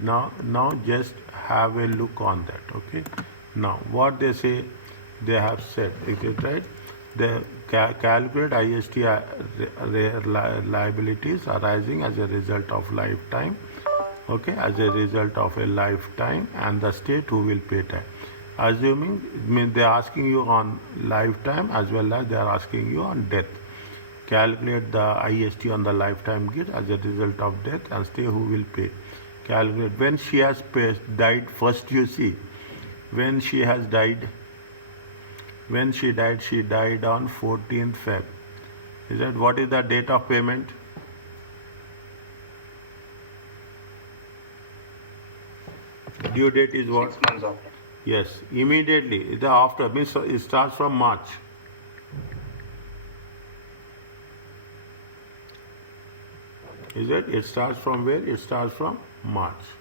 now just have a look on that. Okay, now what they say, they have said. Is it right? They calculate IST liabilities arising as a result of lifetime. Okay, as a result of a lifetime, and the state who will pay tax. Assuming, they are asking you on lifetime as well as they are asking you on death. Calculate the IST on the lifetime gift as a result of death and state who will pay. Calculate when she has died. First, you see, when she has died. When she died on 14th Feb. Is that what is the date of payment? Due date is what? 6 months after. Yes, immediately. The after means it starts from March. Is it? It starts from where? It starts from March.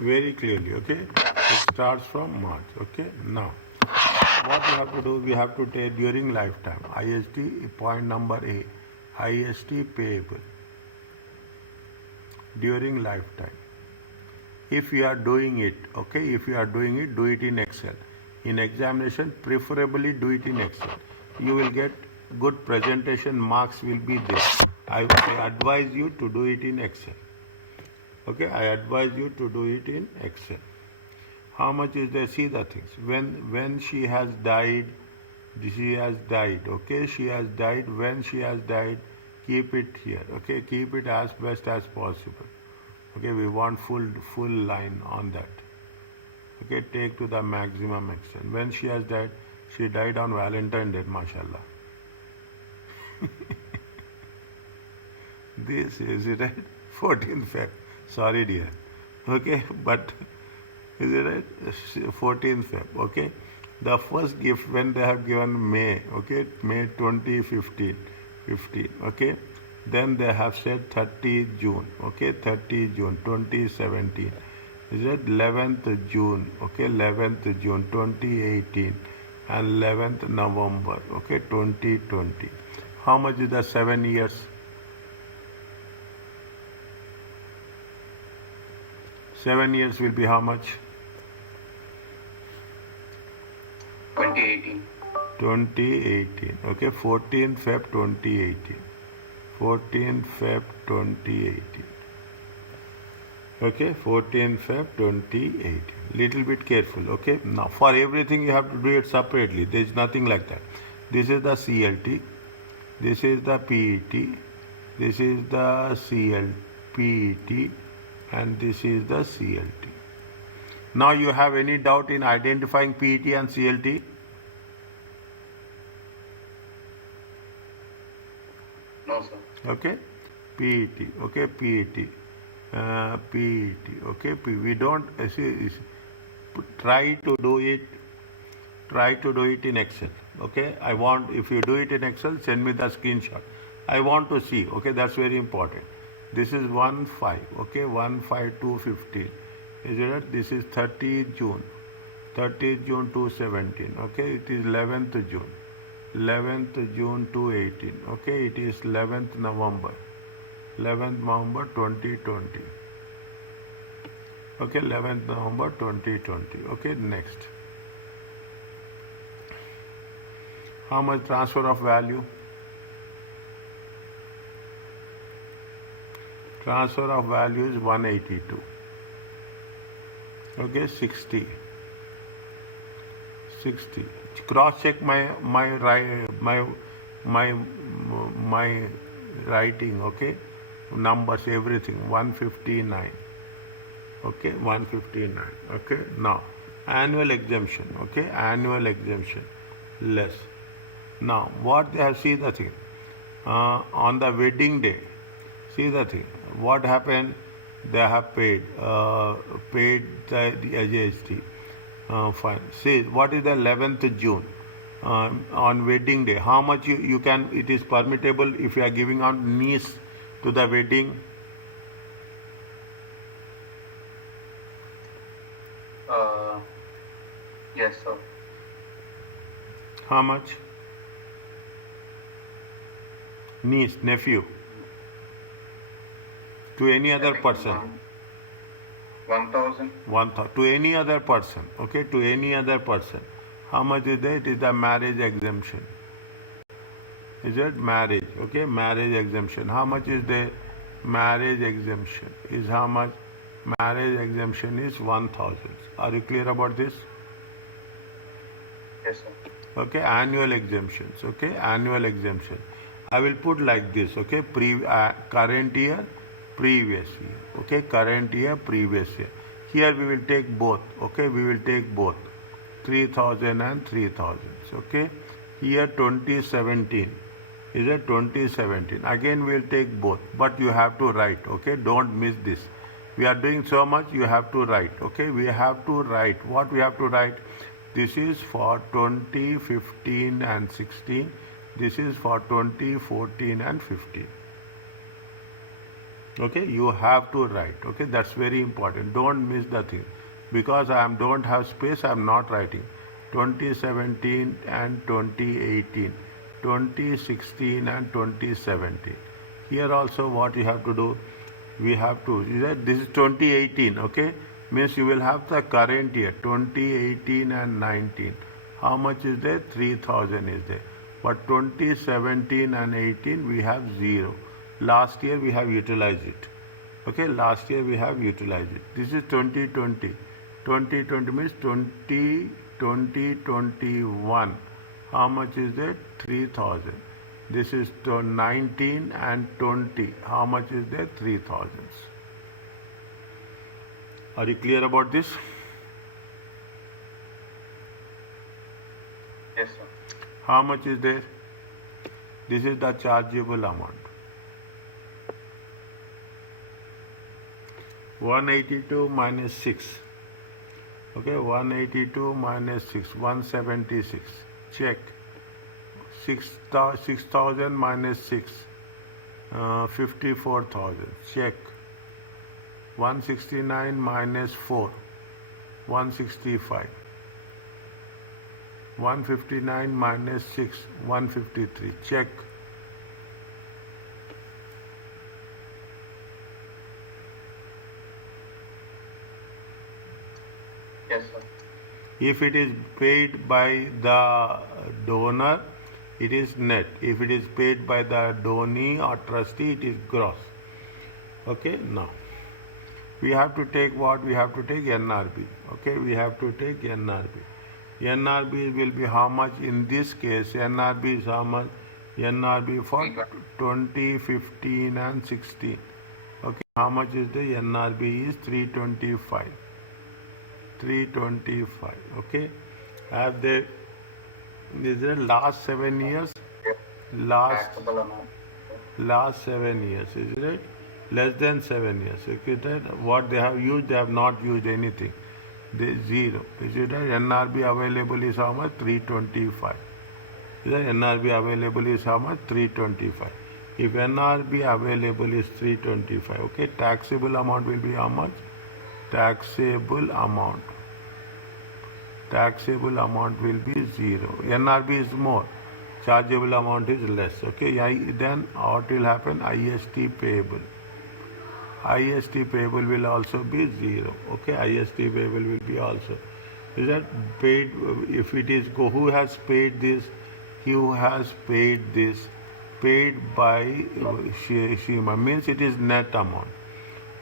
Very clearly, okay? It starts from March, okay? Now, what we have to do, we have to take during lifetime. IST, point number A, IST payable during lifetime. If you are doing it, okay, if you are doing it, do it in Excel. In examination, preferably do it in Excel. You will get good presentation, marks will be there. I advise you to do it in Excel. Okay, I advise you to do it in Excel. How much is there? See the things. When she has died, okay, she has died. When she has died, keep it here, okay, keep it as best as possible. Okay, we want full line on that. Okay, take to the maximum extent. When she has died, she died on Valentine's Day, mashallah. This is it right? 14th Feb. Sorry, dear. Okay, but is it right? 14th Feb. Okay. The first gift when they have given May, okay, May 2015, 15, okay. Then they have said 30 June, okay, 30 June 2017. Is it 11th June, okay, 11th June 2018 and 11th November, okay, 2020. How much is the 7 years? 7 years will be how much? 2018. 2018. Okay, 14th Feb 2018. 14th Feb 2018. Okay, 14th Feb 2018. Little bit careful. Okay, now for everything you have to do it separately. There is nothing like that. This is the CLT. This is the PET. This is the PET. And this is the CLT. Now you have any doubt in identifying PET and CLT? No, sir. Okay, PET. Okay, PET. PET. Okay, we don't try to do it. Try to do it in Excel. Okay, I want, if you do it in Excel, send me the screenshot. I want to see. Okay, that's very important. This is 1/5. Okay, 1/5/215. Is it right? This is 30 June. 30 June 2017. Okay, it is 11th June. 11th June 2018. Okay, it is 11th November. 11th November 2020. Okay, 11th November 2020. Okay, next. How much transfer of value? Transfer of value is 182. Okay, 60. 60. Cross check my writing. Okay, numbers, everything. 159. Okay, 159. Okay, now annual exemption. Okay, annual exemption less. Now what they have, see the thing, on the wedding day, see the thing, what happened, they have paid the GST. Fine. See, what is the 11th June? On wedding day, how much you can, it is permittable if you are giving out niece to the wedding? Yes, sir. How much? Niece, nephew. To any other person. 1,000. 1,000. To any other person. Okay, to any other person. How much is that? It is the marriage exemption. Is it marriage? Okay, marriage exemption. How much is the marriage exemption? Is how much? Marriage exemption is 1,000. Are you clear about this? Yes, sir. Okay, annual exemptions. Okay, annual exemption. I will put like this. Okay, current year, previous year. Okay, current year, previous year. Here we will take both. Okay, we will take both. 3,000 and 3,000. Okay, here 2017. Is it 2017? Again we will take both, but you have to write. Okay, don't miss this. We are doing so much, you have to write. Okay, we have to write. What we have to write? This is for 2015 and 16. This is for 2014 and 15. Okay, you have to write. Okay, that's very important. Don't miss the thing. Because I don't have space, I am not writing. 2017 and 2018. 2016 and 2017. Here also what you have to do, we have to, this is 2018, okay? Means you will have the current year, 2018 and 19. How much is there? 3,000 is there. But 2017 and 18 we have 0. Last year we have utilized it. Okay, last year we have utilized it. This is 2020. 2020 means 2021. How much is that? 3,000. This is 19 and 20. How much is there? 3,000. Are you clear about this? Yes, sir. How much is there? This is the chargeable amount. 182 minus 6. Okay, 182 minus 6, 176. Check. 6,000 minus 6, 54,000. Check. 169 minus 4, 165. 159 minus 6, 153. Check. Yes, sir. If it is paid by the donor, it is net. If it is paid by the donee or trustee, it is gross. Okay, now we have to take what? We have to take NRB. Okay, we have to take NRB. NRB will be how much in this case? NRB is how much? NRB for 20, 15 and 16. Okay, how much is the NRB? Is 325. 325. Okay, have they, is there last 7 years? Last Taxable amount. last 7 years, is it? Less than 7 years. Okay, that what they have used, they have not used anything. They zero. Is it right? NRB available is how much? 325. Is that NRB available is how much? 325. If NRB available is 325, okay, taxable amount will be how much? Taxable amount. Taxable amount will be zero. NRB is more. Chargeable amount is less. Okay, then what will happen? IST payable. IST payable will also be zero. Okay, IST payable will be also. Is that paid? If it is who has paid this? Who has paid this? Paid by Shima means it is net amount.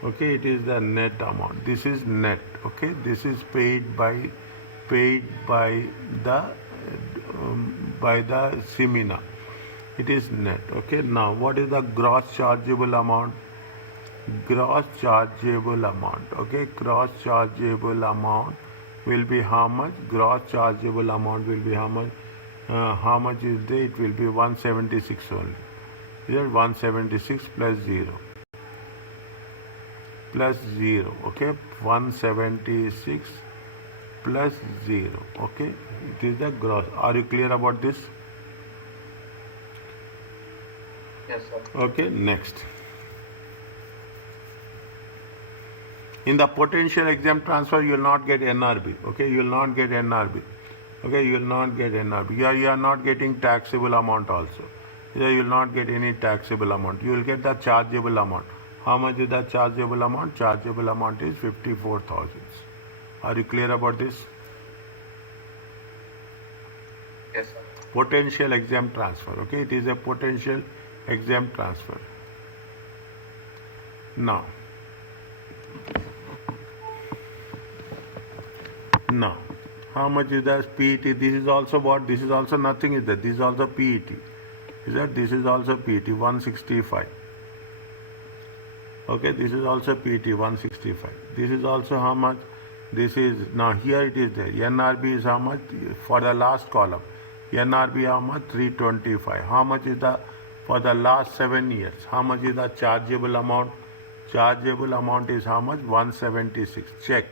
Okay, it is the net amount. This is net. Okay, this is paid by the semina. It is net. Okay, now what is the gross chargeable amount? Gross chargeable amount. Okay, gross chargeable amount will be how much? Gross chargeable amount will be how much? How much is there? It will be 176 only. Is it 176 plus 0? Plus 0. Okay, 176 plus 0. Okay, it is the gross. Are you clear about this? Yes, sir. Okay, next. In the potential exempt transfer, you will not get NRB. Okay, you will not get NRB. Okay, you will not get NRB. You are not getting taxable amount also. You will not get any taxable amount. You will get the chargeable amount. How much is the chargeable amount? Chargeable amount is 54,000. Are you clear about this? Yes, sir. Potential exempt transfer. Okay, it is a potential exempt transfer. Now, how much is the PET? This is also what? This is also nothing, is that? This is also PET. Is that? This is also PET 165. Okay, this is also PET 165. This is also how much? This is, now here it is there. NRB is how much? For the last column. NRB how much? 325. How much is the, for the last 7 years? How much is the chargeable amount? Chargeable amount is how much? 176. Check.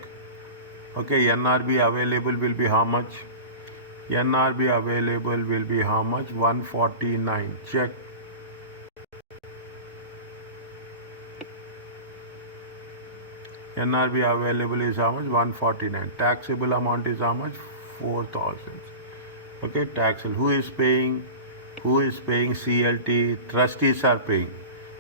Okay, NRB available will be how much? NRB available will be how much? 149. Check. NRB available is how much? 149. Taxable amount is how much? 4,000. Okay, taxable. Who is paying? Who is paying CLT? Trustees are paying.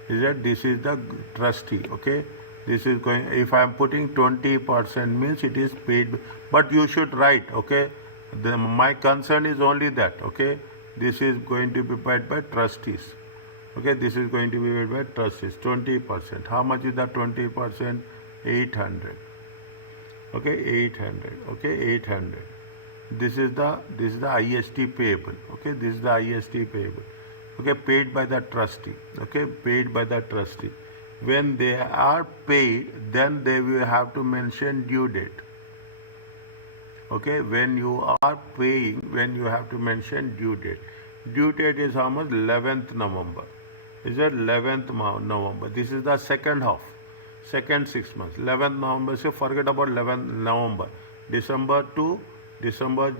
Is that? This is the trustee. Okay, this is going. If I am putting 20% means it is paid, but you should write. Okay, my concern is only that. Okay, this is going to be paid by trustees. Okay, this is going to be paid by trustees. 20%. How much is the 20%? 800. Okay, 800. Okay, 800. This is the IST payable. Okay, this is the IST payable. Okay, paid by the trustee. Okay, paid by the trustee. When they are paid, then they will have to mention due date. Okay, when you are paying, when you have to mention due date. Due date is how much? 11th November. Is it 11th November? This is the second half, second 6 months. 11th November, so forget about 11th November. December to December,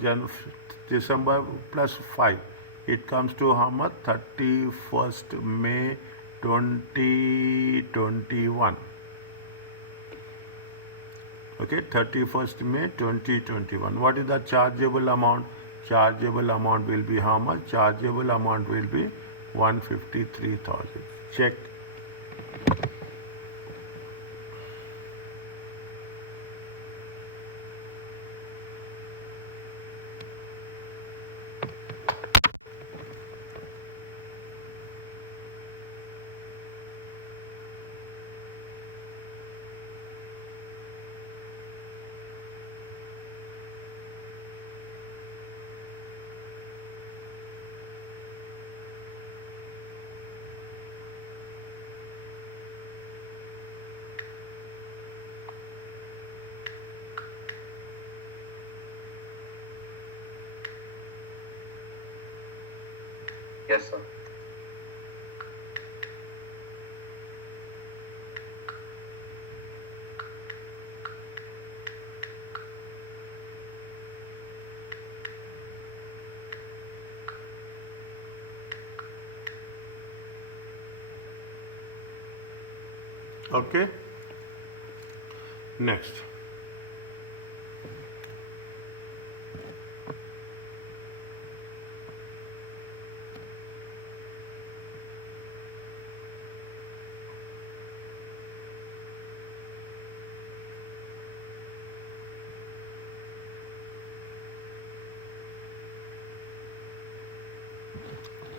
December plus 5. It comes to how much? 31st May 2021. Okay, 31st May 2021. What is the chargeable amount? Chargeable amount will be how much? Chargeable amount will be 153,000. Check. Yes, sir. Okay. Next.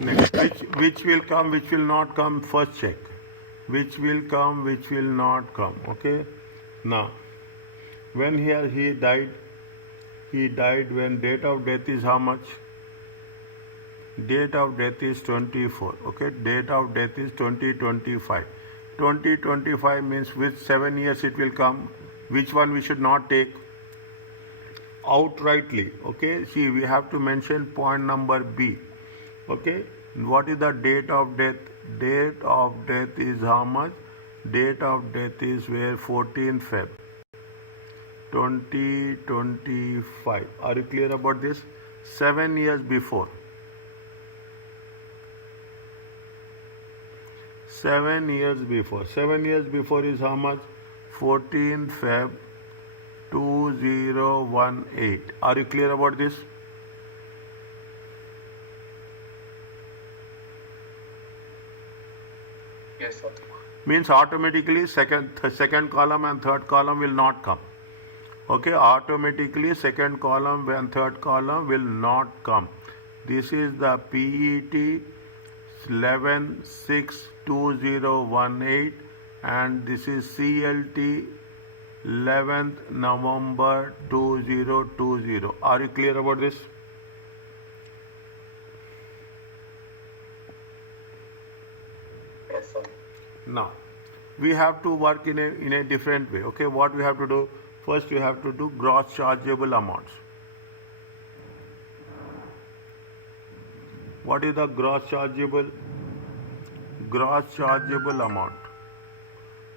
Next, which will come, which will not come, first check. Which will come, which will not come. Okay. Now, when he died when date of death is how much? Date of death is 24. Okay. Date of death is 2025. 2025 means with 7 years it will come. Which one we should not take? Outrightly. Okay. See, we have to mention point number B. Okay, what is the date of death? Date of death is how much? Date of death is where 14th Feb 2025. Are you clear about this? 7 years before. 7 years before. 7 years before is how much? 14th Feb 2018. Are you clear about this? Yes, sir. Means automatically second column and third column will not come. Okay, automatically second column and third column will not come. This is the PET 11/6/2018 and this is CLT 11th November 2020. Are you clear about this? Yes, sir. Now, we have to work in a different way. Okay, what we have to do? First, we have to do gross chargeable amounts. What is the gross chargeable? Gross chargeable amount.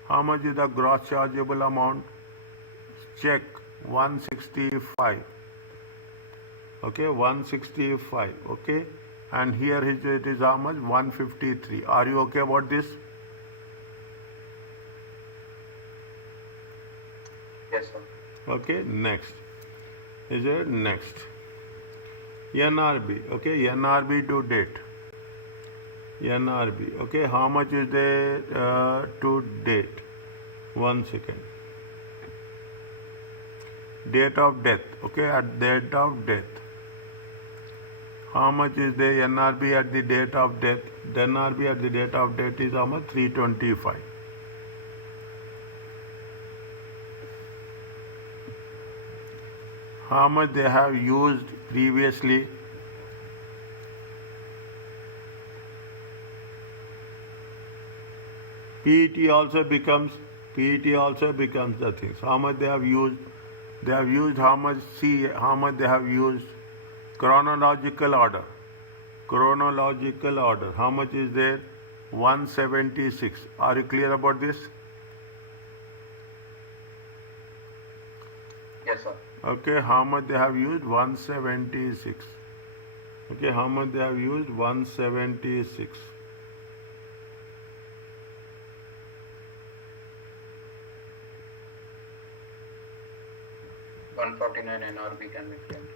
How much is the gross chargeable amount? Check 165. Okay, 165. Okay, and here it is how much? 153. Are you okay about this? Yes, sir. Okay, next. Is it next? NRB. Okay, NRB to date. NRB. Okay, how much is there to date? 1 second. Date of death. Okay, at date of death. How much is the NRB at the date of death? The NRB at the date of death is how much? 325. How much they have used previously? PET also becomes the things. How much they have used? They have used how much? See how much they have used. Chronological order. Chronological order. How much is there? 176. Are you clear about this? Yes, sir. Okay, how much they have used? 176. Okay, how much they have used? 176. NRB can be claimed.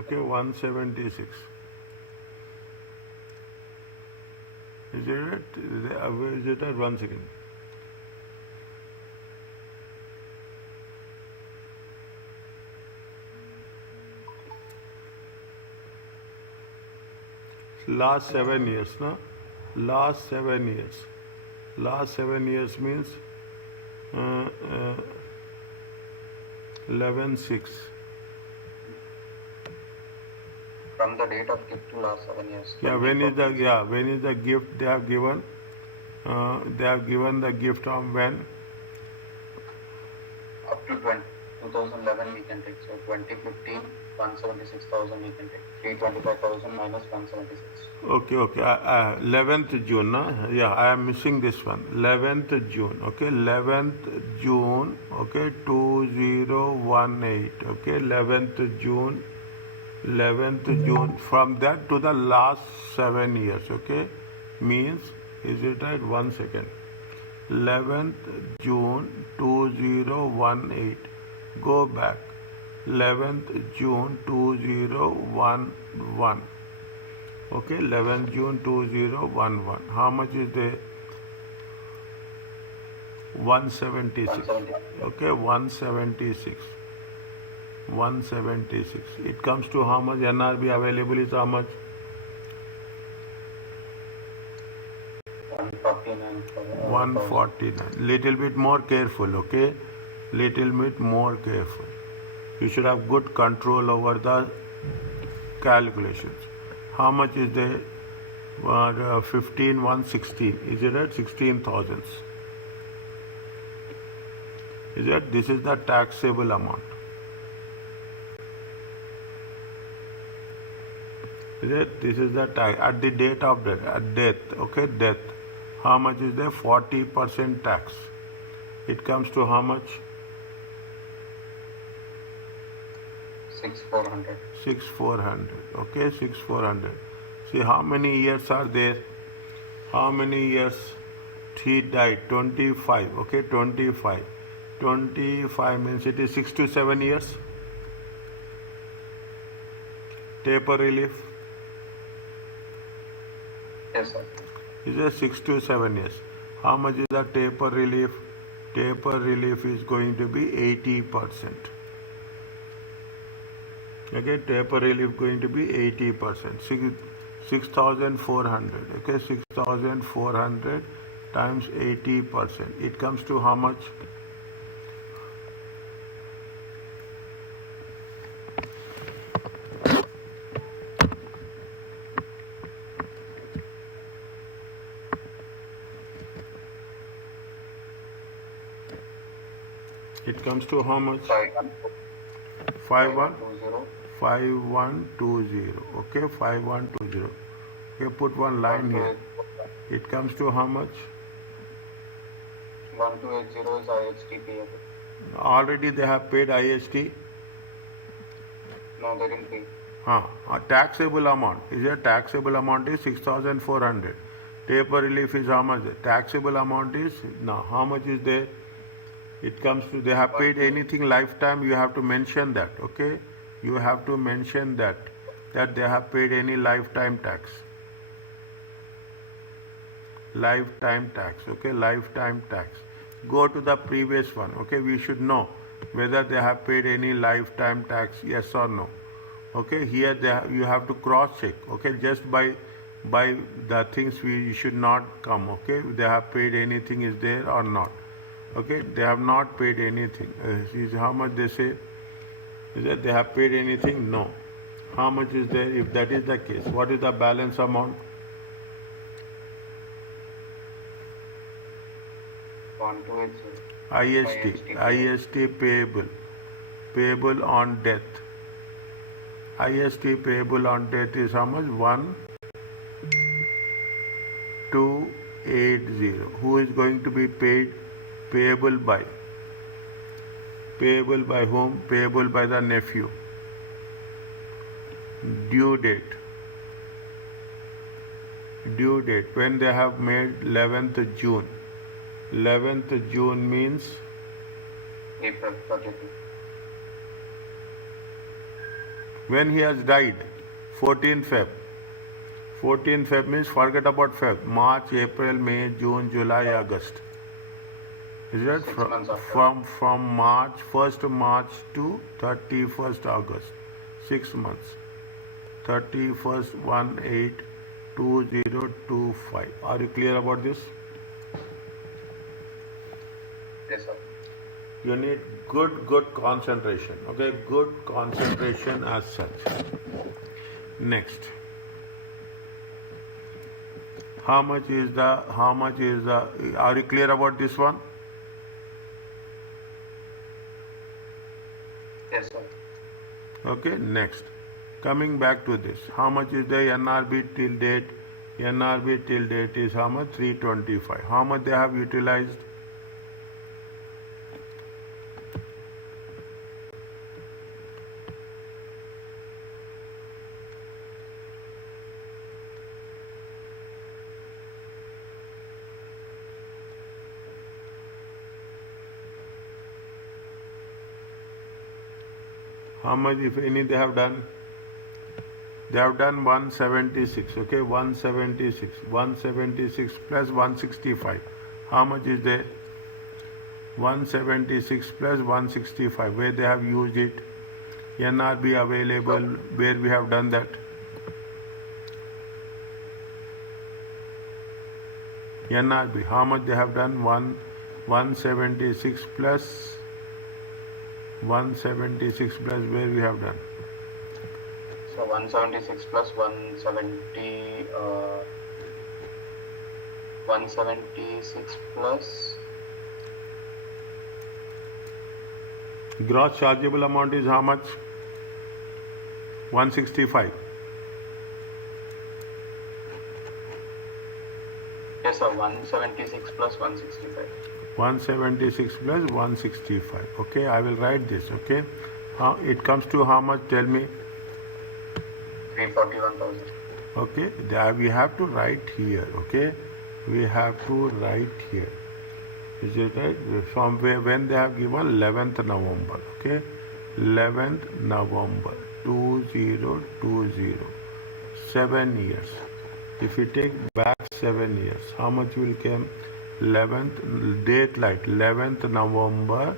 Okay, 176. Is it? Is it at 1 second? Last 7 years, no? Last 7 years. Last 7 years means 11/6. From the date of gift to last 7 years. Yeah, when is the gift they have given? They have given the gift on when? Up to 2011 we can take. So 2015, 176,000 we can take. 325,000 minus 176. Okay. 11th June, na? Yeah, I am missing this one. 11th June. Okay, 11th June. Okay, 2018. Okay, 11th June. 11th June. From that to the last 7 years. Okay, means, is it right? 1 second. 11th June 2018. Go back. 11th June 2011. Okay, 11th June 2011. How much is there? 176. Okay, 176. 176. It comes to how much? NRB available is how much? 149. 149. Little bit more careful, okay? Little bit more careful. You should have good control over the calculations. How much is there? 116. Is it at 16,000? Is it? This is the taxable amount. Is it? This is the tax at the date of death. At death, okay, death. How much is there? 40% tax. It comes to how much? 6,400. 6,400. Okay, 6,400. See how many years are there? How many years he died? 25. Okay, 25. 25 means it is 6 to 7 years. Taper relief. Yes, sir. Is it 6 to 7 years? How much is the taper relief? Taper relief is going to be 80%. Okay, taper relief going to be 80%. 6,400. Okay, 6,400 times 80%. It comes to how much? It comes to how much? 5120. 5120. Okay, 5120. Okay, put one line here. It comes to how much? 1280 is IHT payable. Already they have paid IST. No, they didn't pay. A taxable amount. Is a taxable amount is 6,400. Taper relief is how much? Taxable amount is now how much is there? It comes to they have paid anything lifetime. You have to mention that. Okay, you have to mention that they have paid any lifetime tax. Lifetime tax. Okay, lifetime tax. Go to the previous one. Okay, we should know whether they have paid any lifetime tax, yes or no. Okay, here you have to cross check. Okay, just by the things we should not come. Okay, they have paid anything is there or not. Okay, they have not paid anything. Is how much they say? Is that they have paid anything? No. How much is there? If that is the case, what is the balance amount? 1280. IST payable on death. IST payable on death is how much? 1280. Who is going to be paid? Payable by. Payable by whom? Payable by the nephew. Due date. Due date. When they have made 11th June. 11th June means April 32. when he has died. 14 Feb. 14 Feb means forget about Feb. March, April, May, June, July, August. Is that 6 months after. from March 1st March to 31st August? 6 months. 31st 182025. Are you clear about this? Yes, sir. You need good concentration. Okay, good concentration as such. Next. How much is the are you clear about this one? Yes, sir. Okay, next. Coming back to this. How much is the NRB till date? NRB till date is how much? 325. How much they have utilized? How much, if any, they have done? They have done 176. Okay, 176. 176 plus 165. How much is there? 176 plus 165. Where they have used it? NRB available. Where we have done that? NRB. How much they have done? 176 plus 176 plus where we have done? So 176 plus 170, 176 plus gross chargeable amount is how much? 165. yes, sir. 176 plus 165. 176 plus 165. Okay, I will write this. Okay, it comes to how much? Tell me. 341,000. Okay, there we have to write here. Okay, we have to write here. Is it right? From where, when they have given 11th November. Okay, 11th November 2020. 7 years. If you take back 7 years, how much will come? 11th date like 11th November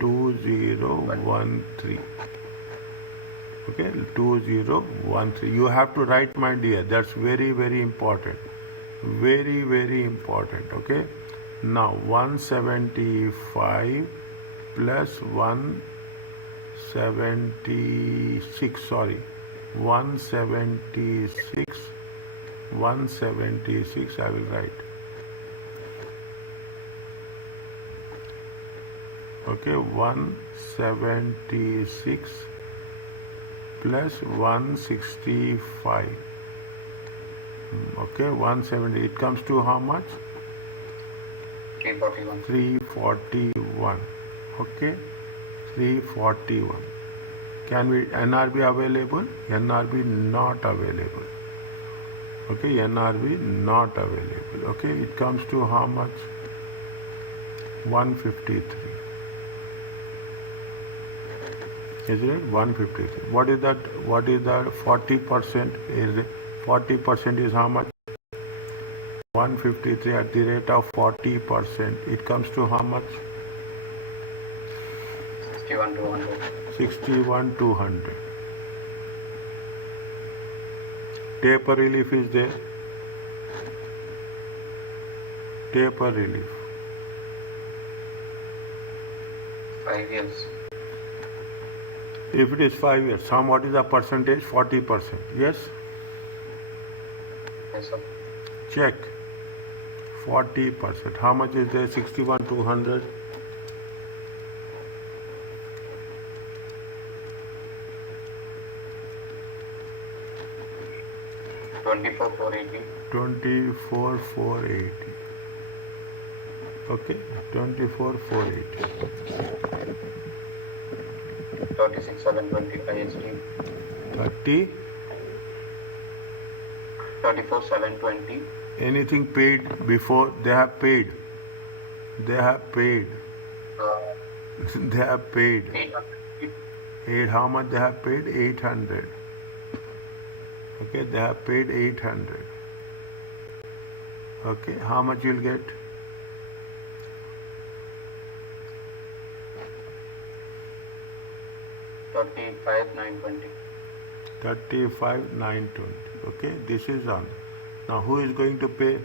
2013. Okay, 2013. You have to write, my dear. That's very important. Very important. Okay. Now 175 plus 176. Sorry, 176. 176. I will write. Okay, 176 plus 165. Okay, 170. It comes to how much? 341. 341. Okay, 341. Can we NRB available? NRB not available. Okay, NRB not available. Okay, it comes to how much? 153. Is it 153? What is that? What is the 40%? 40% is how much? 153 at the rate of 40%. It comes to how much? 61,200. 61,200. Taper relief is there. Taper relief. 5 years. If it is 5 years, what is the percentage? 40%. Yes? Yes, sir. Check. 40%. How much is there? 61,200. 24,480. 24,480. Okay, 24,480. 36,720 IST. 30. 34,720. Anything paid before? They have paid. They have paid. They have paid. 800. How much they have paid? 800. Okay, they have paid 800. Okay, how much you'll get? 35,920. 35,920. Okay, this is on. Now who is going to pay?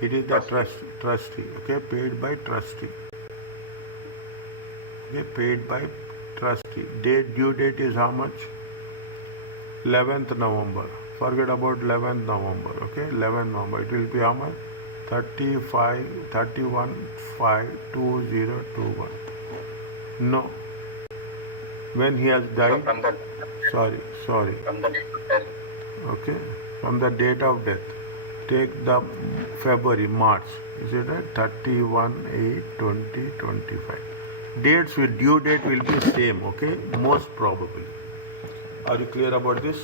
It is the trustee. Okay, paid by trustee. Okay, paid by trustee. Due date is how much? 11th November. Forget about 11th November. Okay, 11th November. It will be how much? 31,52021. No. When he has So died? from the Sorry. from the date of death. Okay, from the date of death. Take the February, March. Is it right? 31/8/2025. Dates with due date will be same. Okay, most probably. Are you clear about this?